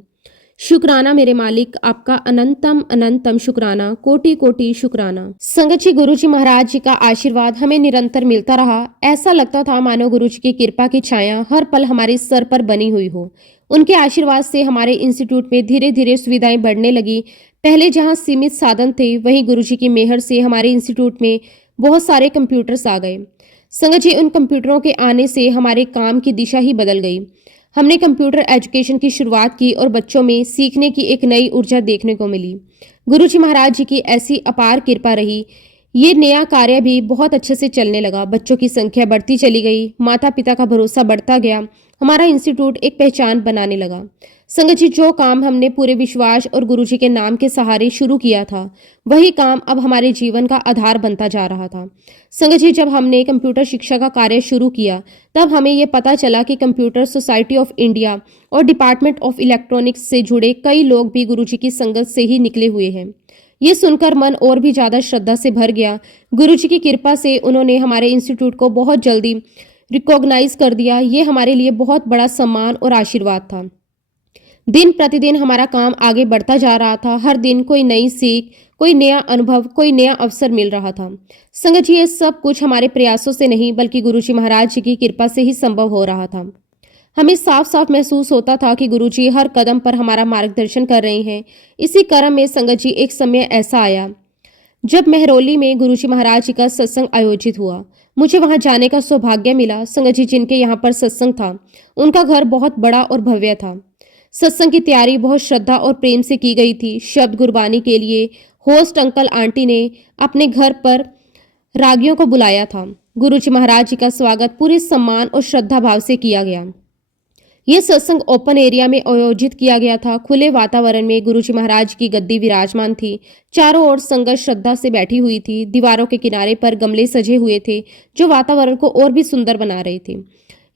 शुक्राना मेरे मालिक, आपका अनंतम अनंतम शुक्राना, कोटि कोटि शुक्राना। संगत जी, गुरु जी महाराज जी का आशीर्वाद हमें निरंतर मिलता रहा। ऐसा लगता था मानो गुरु जी की कृपा की छाया हर पल हमारे सर पर बनी हुई हो। उनके आशीर्वाद से हमारे इंस्टीट्यूट में धीरे धीरे सुविधाएं बढ़ने लगी। पहले जहां सीमित साधन थे, वहीं गुरु जी की मेहर से हमारे इंस्टीट्यूट में बहुत सारे कंप्यूटर्स आ गए। संगत जी, उन कंप्यूटरों के आने से हमारे काम की दिशा ही बदल गई। हमने कंप्यूटर एजुकेशन की शुरुआत की और बच्चों में सीखने की एक नई ऊर्जा देखने को मिली। गुरु जी महाराज जी की ऐसी अपार कृपा रही। ये नया कार्य भी बहुत अच्छे से चलने लगा। बच्चों की संख्या बढ़ती चली गई, माता पिता का भरोसा बढ़ता गया। हमारा इंस्टीट्यूट एक पहचान बनाने लगा। संगत जी, जो काम हमने पूरे विश्वास और गुरु जी के नाम के सहारे शुरू किया था, वही काम अब हमारे जीवन का आधार बनता जा रहा था। संगत जी, जब हमने कंप्यूटर शिक्षा का कार्य शुरू किया, तब हमें ये पता चला कि कंप्यूटर सोसाइटी ऑफ इंडिया और डिपार्टमेंट ऑफ इलेक्ट्रॉनिक्स से जुड़े कई लोग भी गुरु जी की संगत से ही निकले हुए हैं। ये सुनकर मन और भी ज्यादा श्रद्धा से भर गया। गुरु जी की कृपा से उन्होंने हमारे इंस्टीट्यूट को बहुत जल्दी रिकॉग्नाइज कर दिया। ये हमारे लिए बहुत बड़ा सम्मान और आशीर्वाद था। दिन प्रतिदिन हमारा काम आगे बढ़ता जा रहा था। हर दिन कोई नई सीख, कोई नया अनुभव, कोई नया अवसर मिल रहा था। संगत जी, ये सब कुछ हमारे प्रयासों से नहीं, बल्कि गुरु जी महाराज जी की कृपा से ही संभव हो रहा था। हमें साफ साफ महसूस होता था कि गुरु जी हर कदम पर हमारा मार्गदर्शन कर रहे हैं। इसी क्रम में संगत जी, एक समय ऐसा आया जब मेहरौली में गुरु जी महाराज जी का सत्संग आयोजित हुआ। मुझे वहां जाने का सौभाग्य मिला। संगत जी, जिनके यहाँ पर सत्संग था, उनका घर बहुत बड़ा और भव्य था। सत्संग की तैयारी बहुत श्रद्धा और प्रेम से की गई थी। शब्द गुरबानी के लिए होस्ट अंकल आंटी ने अपने घर पर रागियों को बुलाया था। गुरु जी महाराज जी का स्वागत पूरे सम्मान और श्रद्धा भाव से किया गया। यह सत्संग ओपन एरिया में आयोजित किया गया था। खुले वातावरण में गुरु जी महाराज की गद्दी विराजमान थी। चारों ओर संगत श्रद्धा से बैठी हुई थी। दीवारों के किनारे पर गमले सजे हुए थे, जो वातावरण को और भी सुंदर बना रहे थे।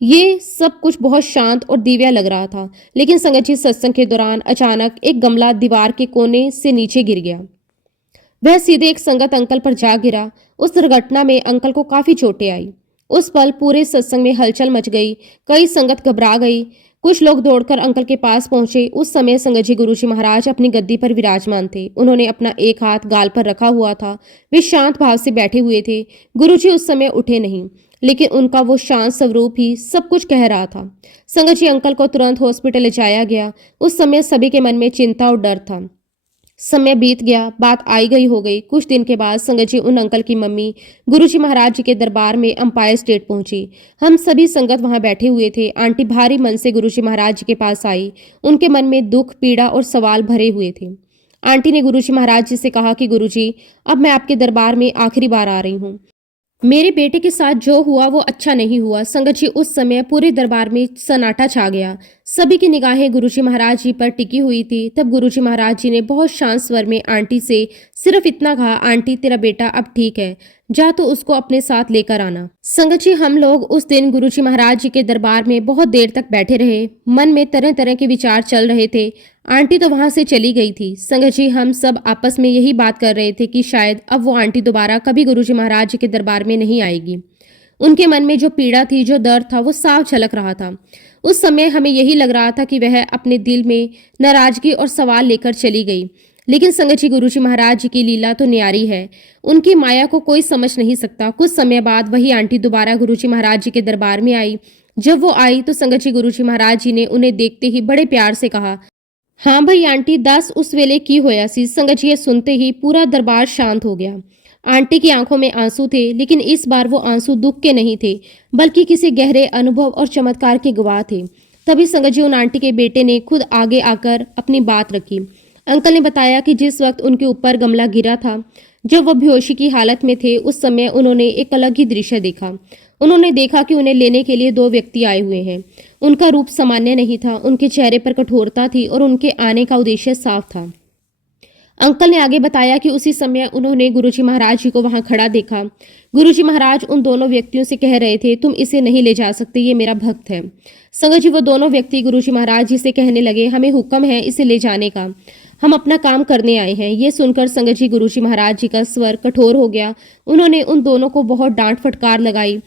ये सब कुछ बहुत शांत और दिव्या लग रहा था। लेकिन संगत जी, सत्संग के दौरान अचानक एक गमला दीवार के कोने से नीचे गिर गया। वह सीधे एक संगत अंकल पर जा गिरा। उस दुर्घटना में अंकल को काफी चोटें आई। उस पल पूरे सत्संग में हलचल मच गई। कई संगत घबरा गई। कुछ लोग दौड़कर अंकल के पास पहुंचे। उस समय संगत जी, गुरु जी महाराज अपनी गद्दी पर विराजमान थे। उन्होंने अपना एक हाथ गाल पर रखा हुआ था। वे शांत भाव से बैठे हुए थे। गुरु जी उस समय उठे नहीं, लेकिन उनका वो शांत स्वरूप ही सब कुछ कह रहा था। संगत जी, अंकल को तुरंत हॉस्पिटल ले जाया गया। उस समय सभी के मन में चिंता और डर था। समय बीत गया, बात आई गई हो गई। कुछ दिन के बाद संगत जी, उन अंकल की मम्मी गुरु जी महाराज जी के दरबार में अंपायर स्टेट पहुंची। हम सभी संगत वहां बैठे हुए थे। आंटी भारी मन से गुरु जी महाराज जी के पास आई। उनके मन में दुख, पीड़ा और सवाल भरे हुए थे। आंटी ने गुरु जी महाराज जी से कहा कि गुरु जी, अब मैं आपके दरबार में आखिरी बार आ रही हूँ। मेरे बेटे के साथ जो हुआ वो अच्छा नहीं हुआ। संगत जी, उस समय पूरे दरबार में सन्नाटा छा गया। सभी की निगाहें गुरु जी महाराज जी पर टिकी हुई थी। तब गुरु जी महाराज जी ने बहुत शांत स्वर में आंटी से सिर्फ इतना कहा, आंटी, तेरा बेटा अब ठीक है, जा तो उसको अपने साथ लेकर आना। संगत जी, हम लोग उस दिन गुरु जी महाराज जी के दरबार में बहुत देर तक बैठे रहे। मन में तरह तरह के विचार चल रहे थे। आंटी तो वहां से चली गई थी। संगत जी, हम सब आपस में यही बात कर रहे थे कि शायद अब वो आंटी दोबारा कभी गुरु जी महाराज जी के दरबार में नहीं आएगी। उनके मन में जो पीड़ा थी, जो दर्द था, वो साफ झलक रहा था। उस समय हमें यही लग रहा था कि वह अपने दिल में नाराजगी और सवाल लेकर चली गई। लेकिन संगत जी, गुरु जी महाराज जी की लीला तो न्यारी है। उनकी माया को कोई समझ नहीं सकता। कुछ समय बाद वही आंटी दोबारा गुरु जी महाराज जी के दरबार में आई। जब वो आई तो संगत जी, गुरु जी महाराज जी ने उन्हें देखते ही बड़े प्यार से कहा, हाँ भाई आंटी, दस उस वेले की होया सी। संगत जी, ये सुनते ही पूरा दरबार शांत हो गया। आंटी की आंखों में आंसू थे, लेकिन इस बार वो आंसू दुख के नहीं थे, बल्कि किसी गहरे अनुभव और चमत्कार के गवाह थे। तभी संगत जी, उन आंटी के बेटे ने खुद आगे आकर अपनी बात रखी। अंकल ने बताया कि जिस वक्त उनके ऊपर गमला गिरा था, जब वह बेहोशी की हालत में थे, उस समय उन्होंने एक अलग ही दृश्य देखा। उन्होंने देखा कि उन्हें लेने के लिए दो व्यक्ति आए हुए हैं। उनका रूप सामान्य नहीं था। उनके चेहरे पर कठोरता थी और उनके आने का उद्देश्य साफ था। अंकल ने आगे बताया कि उसी समय उन्होंने गुरुजी महाराज जी को वहां खड़ा देखा। गुरुजी महाराज उन दोनों व्यक्तियों से कह रहे थे, तुम इसे नहीं ले जा सकते, ये मेरा भक्त है। संगत जी, वो दोनों व्यक्ति गुरुजी महाराज जी से कहने लगे, हमें हुक्म है इसे ले जाने का, हम अपना काम करने आए हैं। ये सुनकर संगत जी, गुरुजी महाराज जी का स्वर कठोर हो गया। उन्होंने उन दोनों को बहुत डांट फटकार लगाई।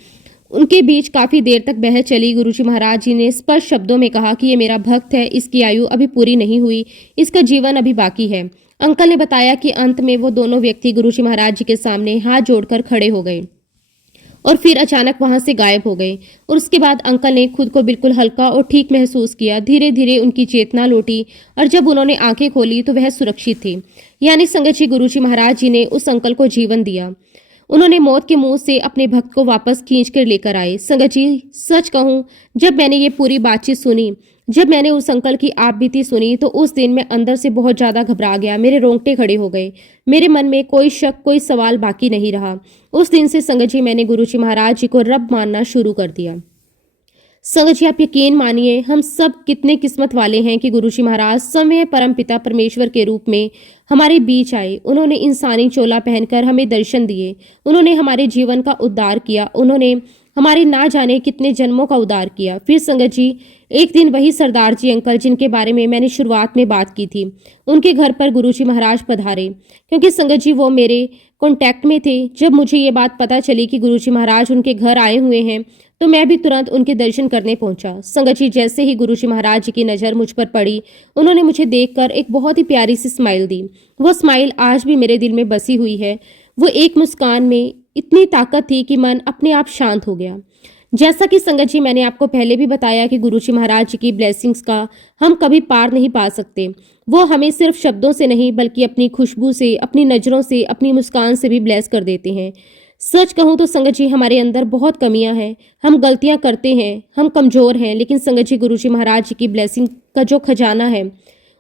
उनके बीच काफी देर तक बहस चली। गुरुजी महाराज जी ने स्पष्ट शब्दों में कहा कि ये मेरा भक्त है, इसकी आयु अभी पूरी नहीं हुई, इसका जीवन अभी बाकी है। अंकल ने बताया कि अंत में वो दोनों व्यक्ति गुरुजी महाराज जी के सामने हाथ जोड़कर खड़े हो गए और फिर अचानक वहां से गायब हो गए। और उसके बाद अंकल ने खुद को बिल्कुल हल्का और ठीक महसूस किया। धीरे धीरे उनकी चेतना लौटी और जब उन्होंने आंखें खोली तो वह सुरक्षित थे। यानी संगत जी, गुरुजी महाराज जी ने उस अंकल को जीवन दिया। उन्होंने मौत के मुंह से अपने भक्त को वापस खींच कर लेकर आए। संगत जी, सच कहूं, जब मैंने ये पूरी बातचीत सुनी, जब मैंने उस अंकल की आप बीती सुनी, तो उस दिन मैं अंदर से बहुत ज्यादा घबरा गया। मेरे रोंगटे खड़े हो गए। मेरे मन में कोई शक, कोई सवाल बाकी नहीं रहा। उस दिन से संगत जी, मैंने गुरुजी महाराज जी को रब मानना शुरू कर दिया। संगत जी, आप यकीन मानिए, हम सब कितने किस्मत वाले हैं कि गुरुजी महाराज समय परम पिता परमेश्वर के रूप में हमारे बीच आए। उन्होंने इंसानी चोला पहनकर हमें दर्शन दिए। उन्होंने हमारे जीवन का उद्धार किया। उन्होंने हमारे ना जाने कितने जन्मों का उद्धार किया। फिर संगत जी, एक दिन वही सरदार जी अंकल जिनके बारे में मैंने शुरुआत में बात की थी, उनके घर पर गुरुजी महाराज पधारे। क्योंकि संगत जी, वो मेरे कॉन्टैक्ट में थे। जब मुझे ये बात पता चली कि गुरुजी महाराज उनके घर आए हुए हैं, तो मैं भी तुरंत उनके दर्शन करने पहुंचा। संगत जी, जैसे ही गुरुजी महाराज जी की नज़र मुझ पर पड़ी, उन्होंने मुझे देखकर एक बहुत ही प्यारी सी स्माइल दी। वो स्माइल आज भी मेरे दिल में बसी हुई है। वो एक मुस्कान में इतनी ताकत थी कि मन अपने आप शांत हो गया। जैसा कि संगत जी, मैंने आपको पहले भी बताया कि गुरुजी महाराज जी की ब्लेसिंग्स का हम कभी पार नहीं पा सकते। वो हमें सिर्फ शब्दों से नहीं, बल्कि अपनी खुशबू से, अपनी नज़रों से, अपनी मुस्कान से भी ब्लेस कर देते हैं। सच कहूँ तो संगत जी, हमारे अंदर बहुत कमियां हैं, हम गलतियां करते हैं, हम कमज़ोर हैं, लेकिन संगत जी, गुरुजी महाराज जी की ब्लेसिंग का जो खजाना है,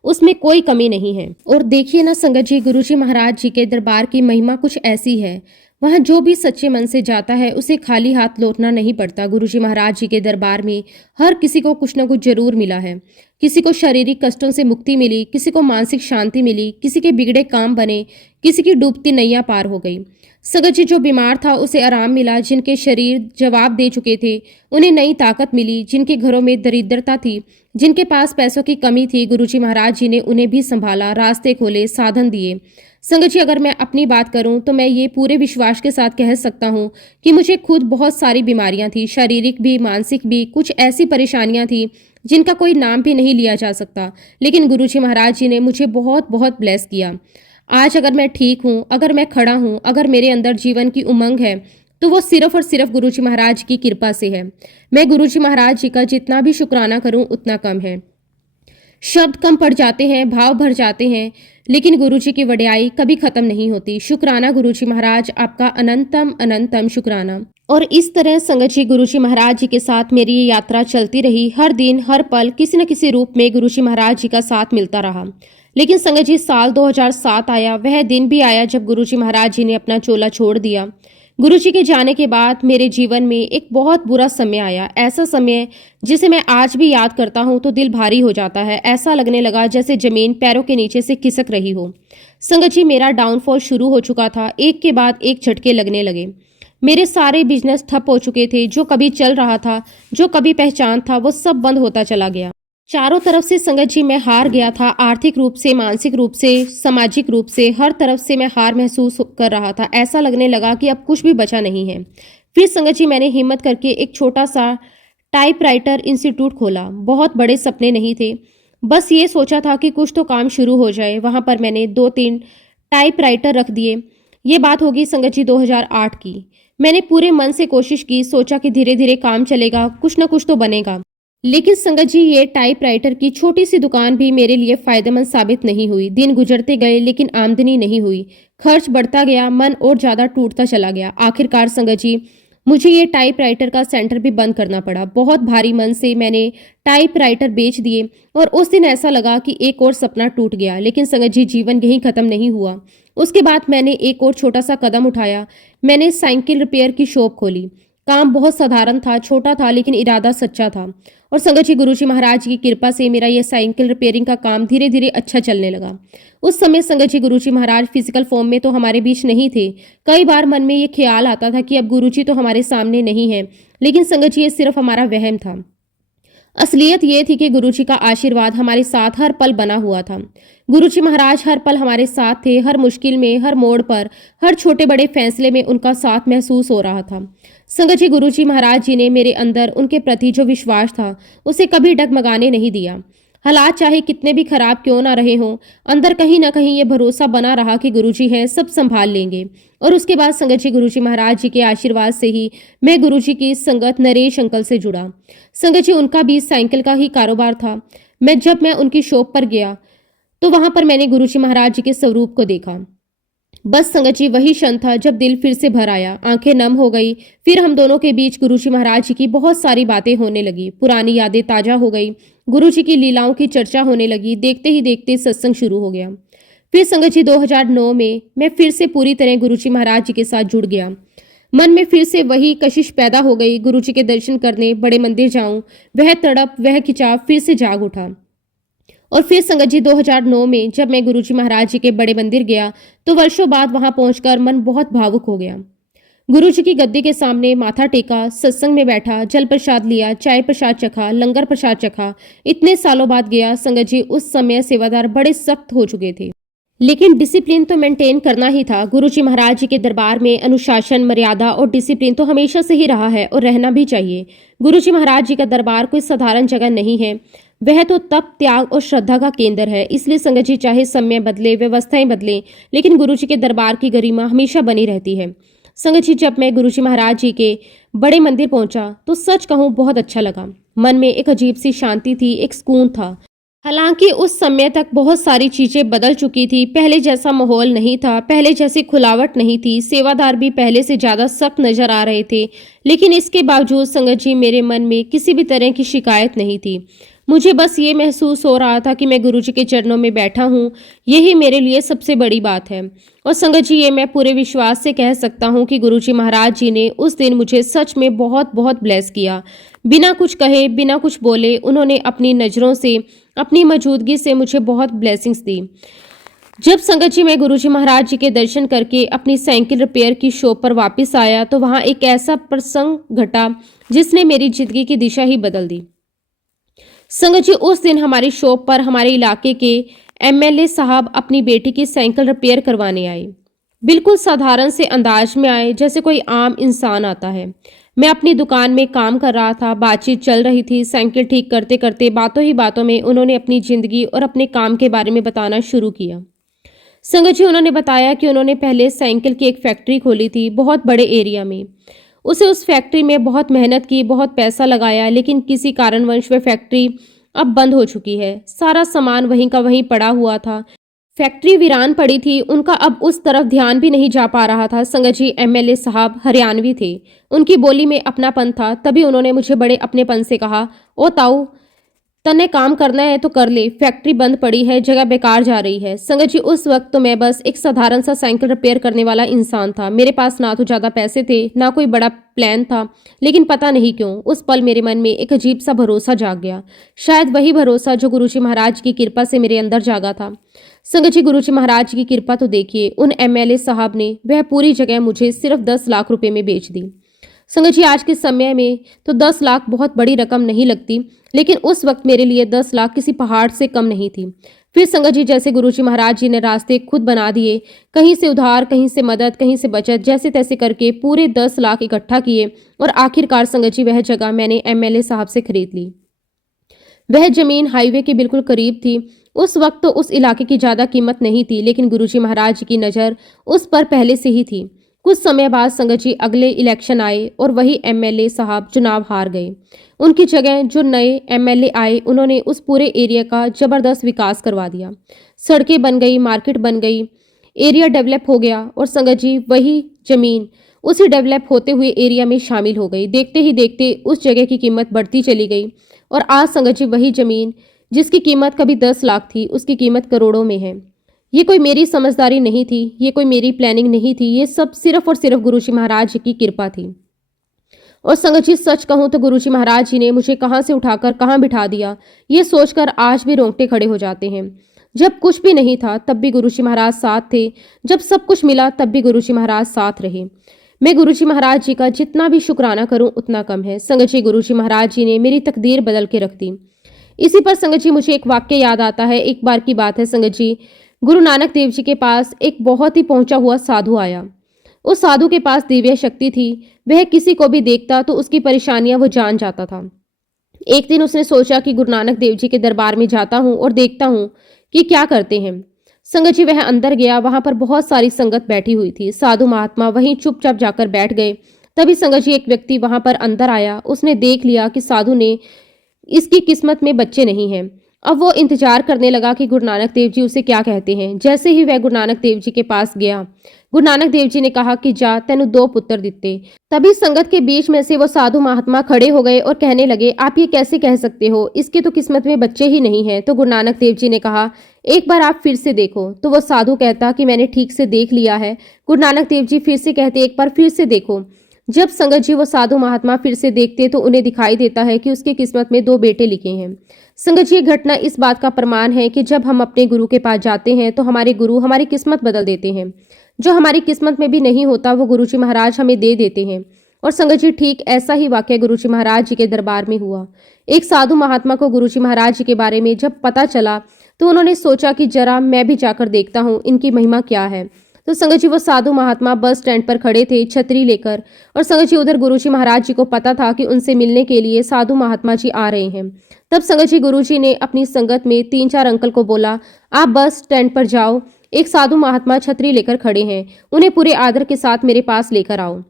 उसमें कोई कमी नहीं है। और देखिए ना संगत जी, गुरुजी महाराज जी के दरबार की महिमा कुछ ऐसी है, वहाँ जो भी सच्चे मन से जाता है उसे खाली हाथ लौटना नहीं पड़ता। गुरुजी महाराज जी के दरबार में हर किसी को कुछ न कुछ जरूर मिला है। किसी को शारीरिक कष्टों से मुक्ति मिली, किसी को मानसिक शांति मिली, किसी के बिगड़े काम बने, किसी की डूबती नैया पार हो गई। संगत जी, जो बीमार था उसे आराम मिला, जिनके शरीर जवाब दे चुके थे उन्हें नई ताकत मिली, जिनके घरों में दरिद्रता थी, जिनके पास पैसों की कमी थी, गुरुजी महाराज जी ने उन्हें भी संभाला, रास्ते खोले, साधन दिए। संगत जी, अगर मैं अपनी बात करूं तो मैं ये पूरे विश्वास के साथ कह सकता हूं कि मुझे खुद बहुत सारी बीमारियां थी, शारीरिक भी, मानसिक भी। कुछ ऐसी परेशानियां थी जिनका कोई नाम भी नहीं लिया जा सकता, लेकिन गुरुजी महाराज जी ने मुझे बहुत बहुत ब्लेस किया। आज अगर मैं ठीक हूँ, अगर मैं खड़ा हूँ, अगर मेरे अंदर जीवन की उमंग है, तो वो सिर्फ और सिर्फ गुरुजी महाराज की कृपा से है। मैं गुरुजी महाराज जी का जितना भी शुक्राना करूँ उतना कम है। शब्द कम पड़ जाते हैं, भाव भर जाते हैं, लेकिन गुरुजी की वड्याई कभी खत्म नहीं होती। शुक्राना गुरुजी महाराज, आपका अनंतम अनंतम शुक्राना। और इस तरह संगत जी, गुरुजी महाराज जी के साथ मेरी ये यात्रा चलती रही। हर दिन, हर पल किसी न किसी रूप में गुरुजी महाराज जी का साथ मिलता रहा। लेकिन संगत जी, साल 2007 आया। वह दिन भी आया जब गुरुजी महाराज जी ने अपना चोला छोड़ दिया। गुरुजी के जाने के बाद मेरे जीवन में एक बहुत बुरा समय आया। ऐसा समय जिसे मैं आज भी याद करता हूँ तो दिल भारी हो जाता है। ऐसा लगने लगा जैसे जमीन पैरों के नीचे से खिसक रही हो। संगत जी, मेरा डाउनफॉल शुरू हो चुका था। एक के बाद एक झटके लगने लगे। मेरे सारे बिजनेस ठप हो चुके थे। जो कभी चल रहा था, जो कभी पहचान था, वो सब बंद होता चला गया। चारों तरफ से संगत जी मैं हार गया था। आर्थिक रूप से, मानसिक रूप से, सामाजिक रूप से, हर तरफ से मैं हार महसूस कर रहा था। ऐसा लगने लगा कि अब कुछ भी बचा नहीं है। फिर संगत जी, मैंने हिम्मत करके एक छोटा सा टाइपराइटर इंस्टीट्यूट खोला। बहुत बड़े सपने नहीं थे, बस ये सोचा था कि कुछ तो काम शुरू हो जाए। वहां पर मैंने 2-3 टाइपराइटर रख दिए। ये बात होगी संगत जी 2008 की। मैंने पूरे मन से कोशिश की, सोचा कि धीरे धीरे काम चलेगा, कुछ ना कुछ तो बनेगा। लेकिन संगत जी, ये टाइपराइटर की छोटी सी दुकान भी मेरे लिए फायदेमंद साबित नहीं हुई। दिन गुजरते गए लेकिन आमदनी नहीं हुई। खर्च बढ़ता गया, मन और ज्यादा टूटता चला गया। आखिरकार संगत जी, मुझे ये टाइपराइटर का सेंटर भी बंद करना पड़ा। बहुत भारी मन से मैंने टाइपराइटर बेच दिए और उस दिन ऐसा लगा कि एक और सपना टूट गया। लेकिन संगत जी, जीवन यहीं खत्म नहीं हुआ। उसके बाद मैंने एक और छोटा सा कदम उठाया। मैंने साइकिल रिपेयर की शॉप खोली। काम बहुत साधारण था, छोटा था, लेकिन इरादा सच्चा था। और संगत जी, गुरुजी महाराज की कृपा से मेरा ये साइकिल रिपेयरिंग का काम धीरे धीरे अच्छा चलने लगा। उस समय संगत जी, गुरुजी महाराज फिजिकल फॉर्म में तो हमारे बीच नहीं थे। कई बार मन में ये ख्याल आता था कि अब गुरुजी तो हमारे सामने नहीं है, लेकिन संगत जी, ये सिर्फ हमारा वहम था। असलियत ये थी कि गुरुजी का आशीर्वाद हमारे साथ हर पल बना हुआ था। गुरुजी महाराज हर पल हमारे साथ थे। हर मुश्किल में, हर मोड़ पर, हर छोटे बड़े फैसले में उनका साथ महसूस हो रहा था। संगत जी, गुरुजी महाराज जी ने मेरे अंदर उनके प्रति जो विश्वास था उसे कभी डगमगाने नहीं दिया। हालात चाहे कितने भी खराब क्यों ना रहे हों, अंदर कहीं ना कहीं ये भरोसा बना रहा कि गुरुजी हैं, सब संभाल लेंगे। और उसके बाद संगत जी, गुरुजी महाराज जी के आशीर्वाद से ही मैं गुरुजी की संगत नरेश अंकल से जुड़ा। संगत जी, उनका भी साइकिल का ही कारोबार था। जब मैं उनकी शॉप पर गया तो वहां पर मैंने गुरुजी महाराज जी के स्वरूप को देखा। बस संगत जी, वही क्षण था जब दिल फिर से भर आया, आंखें नम हो गई। फिर हम दोनों के बीच गुरुजी महाराज जी की बहुत सारी बातें होने लगी, पुरानी यादें ताजा हो गई, गुरुजी की लीलाओं की चर्चा होने लगी। देखते ही देखते सत्संग शुरू हो गया। फिर संगत जी, 2009 में मैं फिर से पूरी तरह गुरुजी महाराज जी के साथ जुड़ गया। मन में फिर से वही कशिश पैदा हो गई, गुरुजी के दर्शन करने बड़े मंदिर जाऊं। वह तड़प, वह खिंचाव फिर से जाग उठा। और फिर संगत जी, 2009 में जब मैं गुरुजी महाराज जी के बड़े मंदिर गया तो वर्षों बाद वहां पहुंचकर मन बहुत भावुक हो गया। गुरुजी की गद्दी के सामने माथा टेका, सत्संग में बैठा, जल प्रसाद लिया, चाय प्रसाद चखा, लंगर प्रसाद चखा। इतने सालों बाद गया। संगत जी, उस समय सेवादार बड़े सख्त हो चुके थे, लेकिन डिसिप्लिन तो मेंटेन करना ही था। गुरुजी महाराज जी के दरबार में अनुशासन, मर्यादा और डिसिप्लिन तो हमेशा से ही रहा है और रहना भी चाहिए। गुरुजी महाराज जी का दरबार कोई साधारण जगह नहीं है, वह तो तप, त्याग और श्रद्धा का केंद्र है। इसलिए संगत जी, चाहे समय बदले, व्यवस्थाएं बदले, लेकिन गुरुजी के दरबार की गरिमा हमेशा बनी रहती है। संगत जी, जब मैं गुरुजी महाराज जी के बड़े मंदिर पहुंचा तो सच कहूं बहुत अच्छा लगा। मन में एक अजीब सी शांति थी, एक सुकून था। हालांकि उस समय तक बहुत सारी चीजें बदल चुकी थी। पहले जैसा माहौल नहीं था, पहले जैसी खुलावट नहीं थी, सेवादार भी पहले से ज्यादा सख्त नजर आ रहे थे। लेकिन इसके बावजूद संगत जी, मेरे मन में किसी भी तरह की शिकायत नहीं थी। मुझे बस ये महसूस हो रहा था कि मैं गुरुजी के चरणों में बैठा हूँ, यही मेरे लिए सबसे बड़ी बात है। और संगत जी, ये मैं पूरे विश्वास से कह सकता हूँ कि गुरुजी महाराज जी ने उस दिन मुझे सच में बहुत बहुत ब्लेस किया। बिना कुछ कहे, बिना कुछ बोले, उन्होंने अपनी नज़रों से, अपनी मौजूदगी से मुझे बहुत ब्लेसिंग्स दी। जब संगत जी, मैं गुरुजी महाराज जी के दर्शन करके अपनी साइकिल रिपेयर की शॉप पर वापस आया तो वहाँ एक ऐसा प्रसंग घटा जिसने मेरी जिंदगी की दिशा ही बदल दी। संगत जी, उस दिन हमारी शॉप पर हमारे इलाके के एमएलए साहब अपनी बेटी की साइकिल रिपेयर करवाने आए। बिल्कुल साधारण से अंदाज में आए, जैसे कोई आम इंसान आता है। मैं अपनी दुकान में काम कर रहा था, बातचीत चल रही थी। साइकिल ठीक करते करते बातों ही बातों में उन्होंने अपनी जिंदगी और अपने काम के बारे में बताना शुरू किया। संगत जी, उन्होंने बताया कि उन्होंने पहले साइकिल की एक फैक्ट्री खोली थी बहुत बड़े एरिया में। उस फैक्ट्री में बहुत मेहनत की, बहुत पैसा लगाया, लेकिन किसी कारणवश वह फैक्ट्री अब बंद हो चुकी है। सारा सामान वहीं का वहीं पड़ा हुआ था। फैक्ट्री वीरान पड़ी थी। उनका अब उस तरफ ध्यान भी नहीं जा पा रहा था। संगत जी, एमएलए साहब हरियाणवी थे, उनकी बोली में अपनापन था। तभी उन्होंने मुझे बड़े अपनेपन से कहा, ओ ताऊ, तन्ने काम करना है तो कर ले, फैक्ट्री बंद पड़ी है, जगह बेकार जा रही है। संगत जी, उस वक्त तो मैं बस एक साधारण सा साइकिल रिपेयर करने वाला इंसान था। मेरे पास ना तो ज़्यादा पैसे थे, ना कोई बड़ा प्लान था, लेकिन पता नहीं क्यों उस पल मेरे मन में एक अजीब सा भरोसा जाग गया। शायद वही भरोसा जो गुरुजी महाराज की कृपा से मेरे अंदर जागा था। संगत जी, गुरुजी महाराज की कृपा तो देखिए, उन एमएलए साहब ने वह पूरी जगह मुझे सिर्फ 10 लाख रुपए में बेच दी। संगत जी, आज के समय में तो 10 लाख बहुत बड़ी रकम नहीं लगती, लेकिन उस वक्त मेरे लिए 10 लाख किसी पहाड़ से कम नहीं थी। फिर संगत जी, जैसे गुरुजी महाराज जी ने रास्ते खुद बना दिए, कहीं से उधार, कहीं से मदद, कहीं से बचत, जैसे तैसे करके पूरे 10 लाख इकट्ठा किए और आखिरकार संगत जी, वह जगह मैंने एमएलए साहब से खरीद ली। वह जमीन हाईवे के बिल्कुल करीब थी। उस वक्त तो उस इलाके की ज्यादा कीमत नहीं थी, लेकिन गुरुजी महाराज जी की नज़र उस पर पहले से ही थी। कुछ समय बाद संगत जी, अगले इलेक्शन आए और वही एमएलए साहब चुनाव हार गए। उनकी जगह जो नए एमएलए आए, उन्होंने उस पूरे एरिया का जबरदस्त विकास करवा दिया। सड़कें बन गई, मार्केट बन गई, एरिया डेवलप हो गया और संगत जी, वही जमीन उसी डेवलप होते हुए एरिया में शामिल हो गई। देखते ही देखते उस जगह की कीमत बढ़ती चली गई और आज संगत जी, वही जमीन जिसकी कीमत कभी 10 लाख थी, उसकी कीमत करोड़ों में है। ये कोई मेरी समझदारी नहीं थी, ये कोई मेरी प्लानिंग नहीं थी, ये सब सिर्फ और सिर्फ गुरुजी महाराज जी की कृपा थी। और संगत जी, सच कहूं तो गुरुजी महाराज जी ने मुझे कहां से उठाकर कहां बिठा दिया, ये सोचकर आज भी रोंगटे खड़े हो जाते हैं। जब कुछ भी नहीं था तब भी गुरुजी महाराज साथ थे, जब सब कुछ मिला तब भी गुरुजी महाराज साथ रहे। मैं गुरुजी महाराज जी का जितना भी शुक्राना करूं उतना कम है। संगत जी, गुरुजी महाराज जी ने मेरी तकदीर बदल के रख दी। इसी पर संगत जी, मुझे एक वाक्य याद आता है। एक बार की बात है संगत जी, गुरु नानक देव जी के पास एक बहुत ही पहुंचा हुआ साधु आया। उस साधु के पास दिव्य शक्ति थी। वह किसी को भी देखता तो उसकी परेशानियां वो जान जाता था। एक दिन उसने सोचा कि गुरु नानक देव जी के दरबार में जाता हूँ और देखता हूँ कि क्या करते हैं। संगत जी वह अंदर गया। वहां पर बहुत सारी संगत बैठी हुई थी। साधु महात्मा वहीं चुपचाप जाकर बैठ गए। तभी संगत जी एक व्यक्ति वहां पर अंदर आया। उसने देख लिया कि साधु ने इसकी किस्मत में बच्चे नहीं हैं। अब वो इंतजार करने लगा कि गुरु नानक देव जी उसे क्या कहते हैं। जैसे ही वह गुरु नानक देव जी के पास गया, गुरु नानक देव जी ने कहा कि जा, तेनु 2 पुत्र दिते। तभी संगत के बीच में से वो साधु महात्मा खड़े हो गए और कहने लगे, आप ये कैसे कह सकते हो, इसके तो किस्मत में बच्चे ही नहीं है। तो गुरु नानक देव जी ने कहा, एक बार आप फिर से देखो। तो वो साधु कहता कि मैंने ठीक से देख लिया है। गुरु नानक देव जी फिर से कहते, एक बार फिर से देखो। जब संगत जी वो साधु महात्मा फिर से देखते तो उन्हें दिखाई देता है कि उसकी किस्मत में 2 बेटे लिखे हैं। संगत जी, ये घटना इस बात का प्रमाण है कि जब हम अपने गुरु के पास जाते हैं तो हमारे गुरु हमारी किस्मत बदल देते हैं। जो हमारी किस्मत में भी नहीं होता वो गुरु जी महाराज हमें दे देते हैं। और संगत जी, ठीक ऐसा ही वाक्य गुरु जी महाराज जी के दरबार में हुआ। एक साधु महात्मा को गुरु जी महाराज जी के बारे में जब पता चला तो उन्होंने सोचा कि जरा मैं भी जाकर देखता हूँ इनकी महिमा क्या है। तो संगत जी वो साधु महात्मा बस स्टैंड पर खड़े थे छतरी लेकर। और संगत जी उधर गुरु जी महाराज जी को पता था कि उनसे मिलने के लिए साधु महात्मा जी आ रहे हैं। तब संगत जी गुरु जी ने अपनी संगत में 3-4 अंकल को बोला, आप बस स्टैंड पर जाओ, एक साधु महात्मा छतरी लेकर खड़े हैं, उन्हें पूरे आदर के साथ मेरे पास लेकर आओ।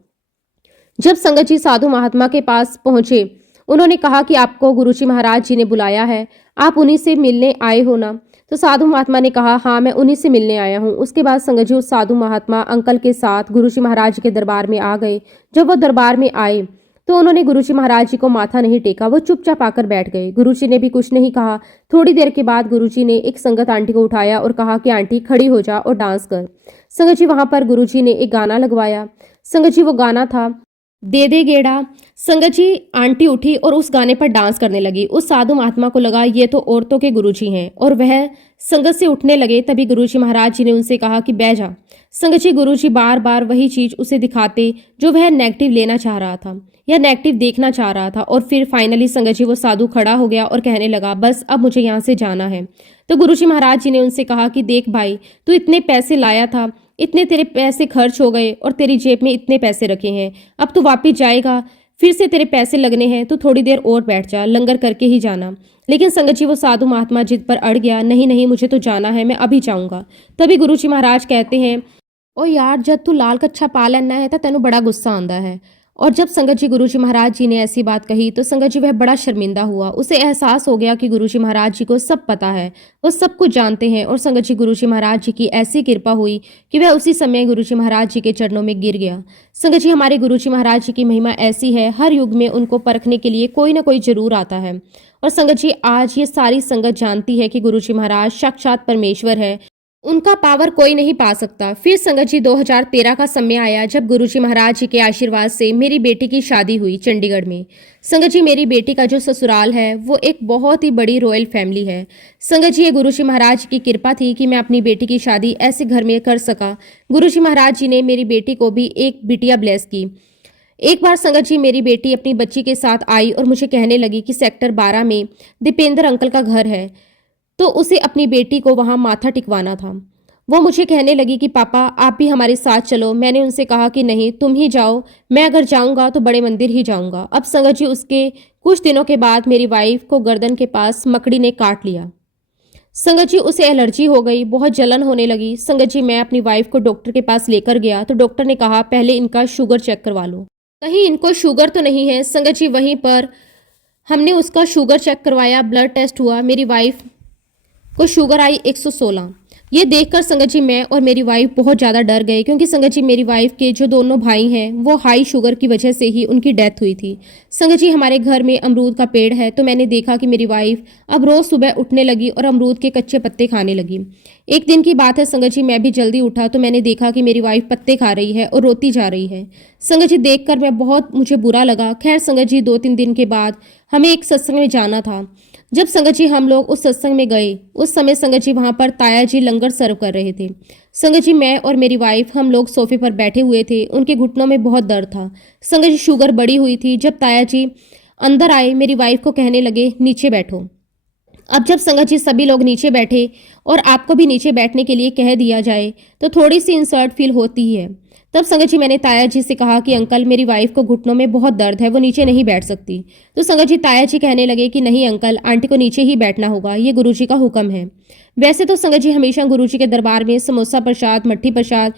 जब संगत जी साधु महात्मा के पास पहुंचे, उन्होंने कहा कि आपको गुरु जी महाराज जी ने बुलाया है, आप उन्हीं से मिलने आए हो ना। तो साधु महात्मा ने कहा, हाँ मैं उन्हीं से मिलने आया हूँ। उसके बाद संगत जी उस साधु महात्मा अंकल के साथ गुरु जी महाराज जी के दरबार में आ गए। जब वो दरबार में आए तो उन्होंने गुरु जी महाराज जी को माथा नहीं टेका, वो चुपचाप आकर बैठ गए। गुरु जी ने भी कुछ नहीं कहा। थोड़ी देर के बाद गुरु जी ने एक संगत आंटी को उठाया और कहा कि आंटी खड़ी हो जा और डांस कर। संगत जी वहां पर गुरु जी ने एक गाना लगवाया। संगत जी वो गाना था दे दे गेड़ा। संगत जी आंटी उठी और उस गाने पर डांस करने लगी। उस साधु महात्मा को लगा ये तो औरतों के गुरुजी हैं और वह संगत से उठने लगे। तभी गुरुजी महाराज जी ने उनसे कहा कि बैठ जा। संगत जी गुरुजी बार बार वही चीज उसे दिखाते जो वह नेगेटिव लेना चाह रहा था या नेगेटिव देखना चाह रहा था। और फिर फाइनली संगत जी वो साधु खड़ा हो गया और कहने लगा, बस अब मुझे यहाँ से जाना है। तो गुरुजी महाराज जी ने उनसे कहा कि देख भाई, तू इतने पैसे लाया था, इतने तेरे पैसे खर्च हो गए और तेरी जेब में इतने पैसे रखे हैं, अब तू वापिस जाएगा, फिर से तेरे पैसे लगने हैं, तो थोड़ी देर और बैठ जा, लंगर करके ही जाना। लेकिन संगत जी वो साधु महात्मा जिद पर अड़ गया, नहीं नहीं मुझे तो जाना है, मैं अभी जाऊंगा। तभी गुरु जी महाराज कहते हैं, ओ यार जब तू लाल कच्छा पा लेना है तो तेनू बड़ा गुस्सा आंदा है। और जब संगत जी गुरु जी महाराज जी ने ऐसी बात कही तो संगत जी वह बड़ा शर्मिंदा हुआ। उसे एहसास हो गया कि गुरु जी महाराज जी को सब पता है, वो सब कुछ जानते हैं। और संगत जी गुरु जी महाराज जी की ऐसी कृपा हुई कि वह उसी समय गुरु जी महाराज जी के चरणों में गिर गया। संगत जी हमारे गुरु जी महाराज जी की महिमा ऐसी है, हर युग में उनको परखने के लिए कोई ना कोई जरूर आता है। और संगत जी आज ये सारी संगत जानती है कि गुरु जी महाराज साक्षात परमेश्वर है, उनका पावर कोई नहीं पा सकता। फिर संगत जी 2013 का समय आया जब गुरुजी महाराज जी के आशीर्वाद से मेरी बेटी की शादी हुई चंडीगढ़ में। संगत जी मेरी बेटी का जो ससुराल है वो एक बहुत ही बड़ी रॉयल फैमिली है। संगत जी ये गुरुजी महाराज की कृपा थी कि मैं अपनी बेटी की शादी ऐसे घर में कर सका। गुरुजी महाराज जी ने मेरी बेटी को भी एक बिटिया ब्लेस की। एक बार संगत जी मेरी बेटी अपनी बच्ची के साथ आई और मुझे कहने लगी कि सेक्टर 12 में दीपेंद्र अंकल का घर है, तो उसे अपनी बेटी को वहां माथा टिकवाना था। वो मुझे कहने लगी कि पापा आप भी हमारे साथ चलो। मैंने उनसे कहा कि नहीं तुम ही जाओ, मैं अगर जाऊंगा तो बड़े मंदिर ही जाऊंगा। अब संगत जी उसके कुछ दिनों के बाद मेरी वाइफ को गर्दन के पास मकड़ी ने काट लिया। संगत जी उसे एलर्जी हो गई, बहुत जलन होने लगी। संगत जी मैं अपनी वाइफ को डॉक्टर के पास लेकर गया तो डॉक्टर ने कहा पहले इनका शुगर चेक करवा लो, कहीं इनको शुगर तो नहीं है। संगत जी वहीं पर हमने उसका शुगर चेक करवाया, ब्लड टेस्ट हुआ, मेरी वाइफ को शुगर आई 116। ये देखकर संगत जी मैं और मेरी वाइफ बहुत ज़्यादा डर गए, क्योंकि संगत जी मेरी वाइफ के जो दोनों भाई हैं वो हाई शुगर की वजह से ही उनकी डेथ हुई थी। संगत जी हमारे घर में अमरूद का पेड़ है, तो मैंने देखा कि मेरी वाइफ अब रोज़ सुबह उठने लगी और अमरूद के कच्चे पत्ते खाने लगी। एक दिन की बात है संगत जी, मैं भी जल्दी उठा तो मैंने देखा कि मेरी वाइफ पत्ते खा रही है और रोती जा रही है। संगत जी देखकर मुझे बुरा लगा। खैर संगत जी 2-3 दिन के बाद हमें एक सत्संग में जाना था। जब संगत जी हम लोग उस सत्संग में गए उस समय संगत जी वहां पर ताया जी लंगर सर्व कर रहे थे। संगत जी मैं और मेरी वाइफ हम लोग सोफे पर बैठे हुए थे, उनके घुटनों में बहुत दर्द था। संगत जी शुगर बढ़ी हुई थी। जब ताया जी अंदर आए मेरी वाइफ को कहने लगे नीचे बैठो। अब जब संगत जी सभी लोग नीचे बैठे और आपको भी नीचे बैठने के लिए कह दिया जाए तो थोड़ी सी इंसर्ट फील होती ही है। तब संगत जी मैंने ताया जी से कहा कि अंकल मेरी वाइफ को घुटनों में बहुत दर्द है, वो नीचे नहीं बैठ सकती। तो संगत जी ताया जी कहने लगे कि नहीं अंकल, आंटी को नीचे ही बैठना होगा, ये गुरुजी का हुक्म है। वैसे तो संगत जी हमेशा गुरुजी के दरबार में समोसा प्रसाद, मट्ठी प्रसाद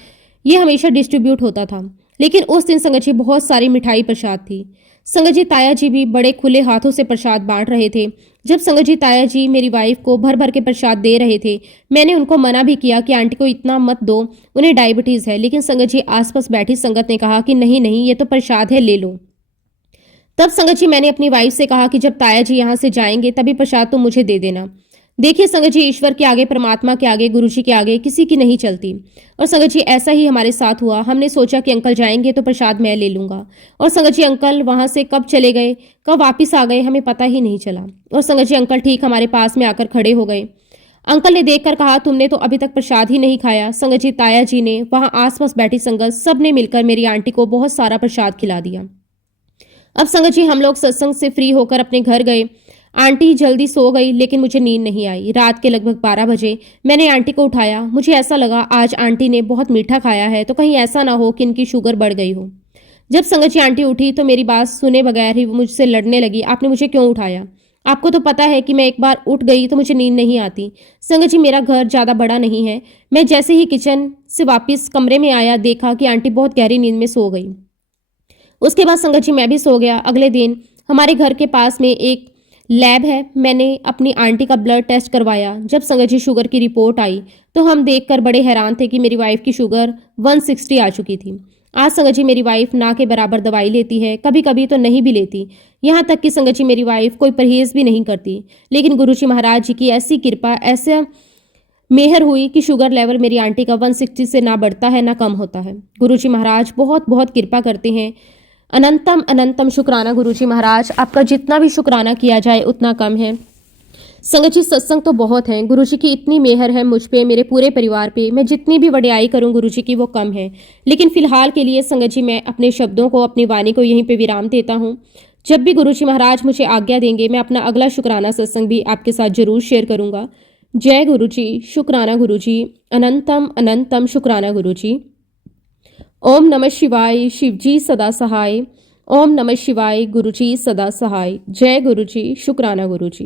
ये हमेशा डिस्ट्रीब्यूट होता था, लेकिन उस दिन संगत जी बहुत सारी मिठाई प्रसाद थी। संगत जी ताया जी भी बड़े खुले हाथों से प्रसाद बांट रहे थे। जब संगत जी ताया जी मेरी वाइफ को भर भर के प्रसाद दे रहे थे, मैंने उनको मना भी किया कि आंटी को इतना मत दो, उन्हें डायबिटीज है, लेकिन संगत जी आसपास बैठी संगत ने कहा कि नहीं नहीं, ये तो प्रसाद है, ले लो। तब संगत जी मैंने अपनी वाइफ से कहा कि जब ताया जी यहाँ से जाएंगे तभी प्रसाद तो मुझे दे देना। देखिए संगत जी, ईश्वर के आगे, परमात्मा के आगे, गुरु जी के आगे किसी की नहीं चलती। और संगत जी ऐसा ही हमारे साथ हुआ। हमने सोचा कि अंकल जाएंगे तो प्रसाद मैं ले लूंगा, और संगत जी अंकल वहां से कब चले गए, कब वापिस आ गए, हमें पता ही नहीं चला। और संगत जी अंकल ठीक हमारे पास में आकर खड़े हो गए। अंकल ने देखकर कहा, तुमने तो अभी तक प्रसाद ही नहीं खाया। संगत जी ताया जी ने, वहां आसपास बैठी संगत, सब ने मिलकर मेरी आंटी को बहुत सारा प्रसाद खिला दिया। अब संगत जी हम लोग सत्संग से फ्री होकर अपने घर गए। आंटी जल्दी सो गई, लेकिन मुझे नींद नहीं आई। रात के लगभग 12 बजे मैंने आंटी को उठाया। मुझे ऐसा लगा आज आंटी ने बहुत मीठा खाया है, तो कहीं ऐसा ना हो कि इनकी शुगर बढ़ गई हो। जब संगत जी आंटी उठी तो मेरी बात सुने बगैर ही वो मुझसे लड़ने लगी, आपने मुझे क्यों उठाया? आपको तो पता है कि मैं एक बार उठ गई तो मुझे नींद नहीं आती। संगत जी मेरा घर ज़्यादा बड़ा नहीं है। मैं जैसे ही किचन से वापस कमरे में आया, देखा कि आंटी बहुत गहरी नींद में सो गई। उसके बाद संगत जी मैं भी सो गया। अगले दिन हमारे घर के पास में एक लैब है, मैंने अपनी आंटी का ब्लड टेस्ट करवाया। जब संगत जी शुगर की रिपोर्ट आई तो हम देखकर बड़े हैरान थे कि मेरी वाइफ की शुगर 160 आ चुकी थी। आज संगत जी मेरी वाइफ ना के बराबर दवाई लेती है, कभी कभी तो नहीं भी लेती। यहाँ तक कि संगत जी मेरी वाइफ कोई परहेज भी नहीं करती। लेकिन गुरुजी महाराज जी की ऐसी कृपा, ऐसा मेहर हुई कि शुगर लेवल मेरी आंटी का 160 से ना बढ़ता है ना कम होता है। गुरुजी महाराज बहुत बहुत कृपा करते हैं। अनंतम अनंतम शुक्राना गुरुजी महाराज, आपका जितना भी शुक्राना किया जाए उतना कम है। संगत जी सत्संग तो बहुत है, गुरुजी की इतनी मेहर है मुझ पे, मेरे पूरे परिवार पे, मैं जितनी भी वडियाई करूं गुरुजी की वो कम है। लेकिन फिलहाल के लिए संगत जी मैं अपने शब्दों को, अपनी वाणी को यहीं पे विराम देता हूं। जब भी गुरुजी महाराज मुझे आज्ञा देंगे मैं अपना अगला शुक्राना सत्संग भी आपके साथ जरूर शेयर करूंगा। जय गुरुजी, शुक्राना गुरुजी, अनंतम अनंतम शुक्राना गुरुजी। ओम नमः शिवाय, शिवजी सदा सहाय। ओम नमः शिवाय, गुरुजी सदा सहाय। जय गुरुजी, शुक्राना गुरुजी।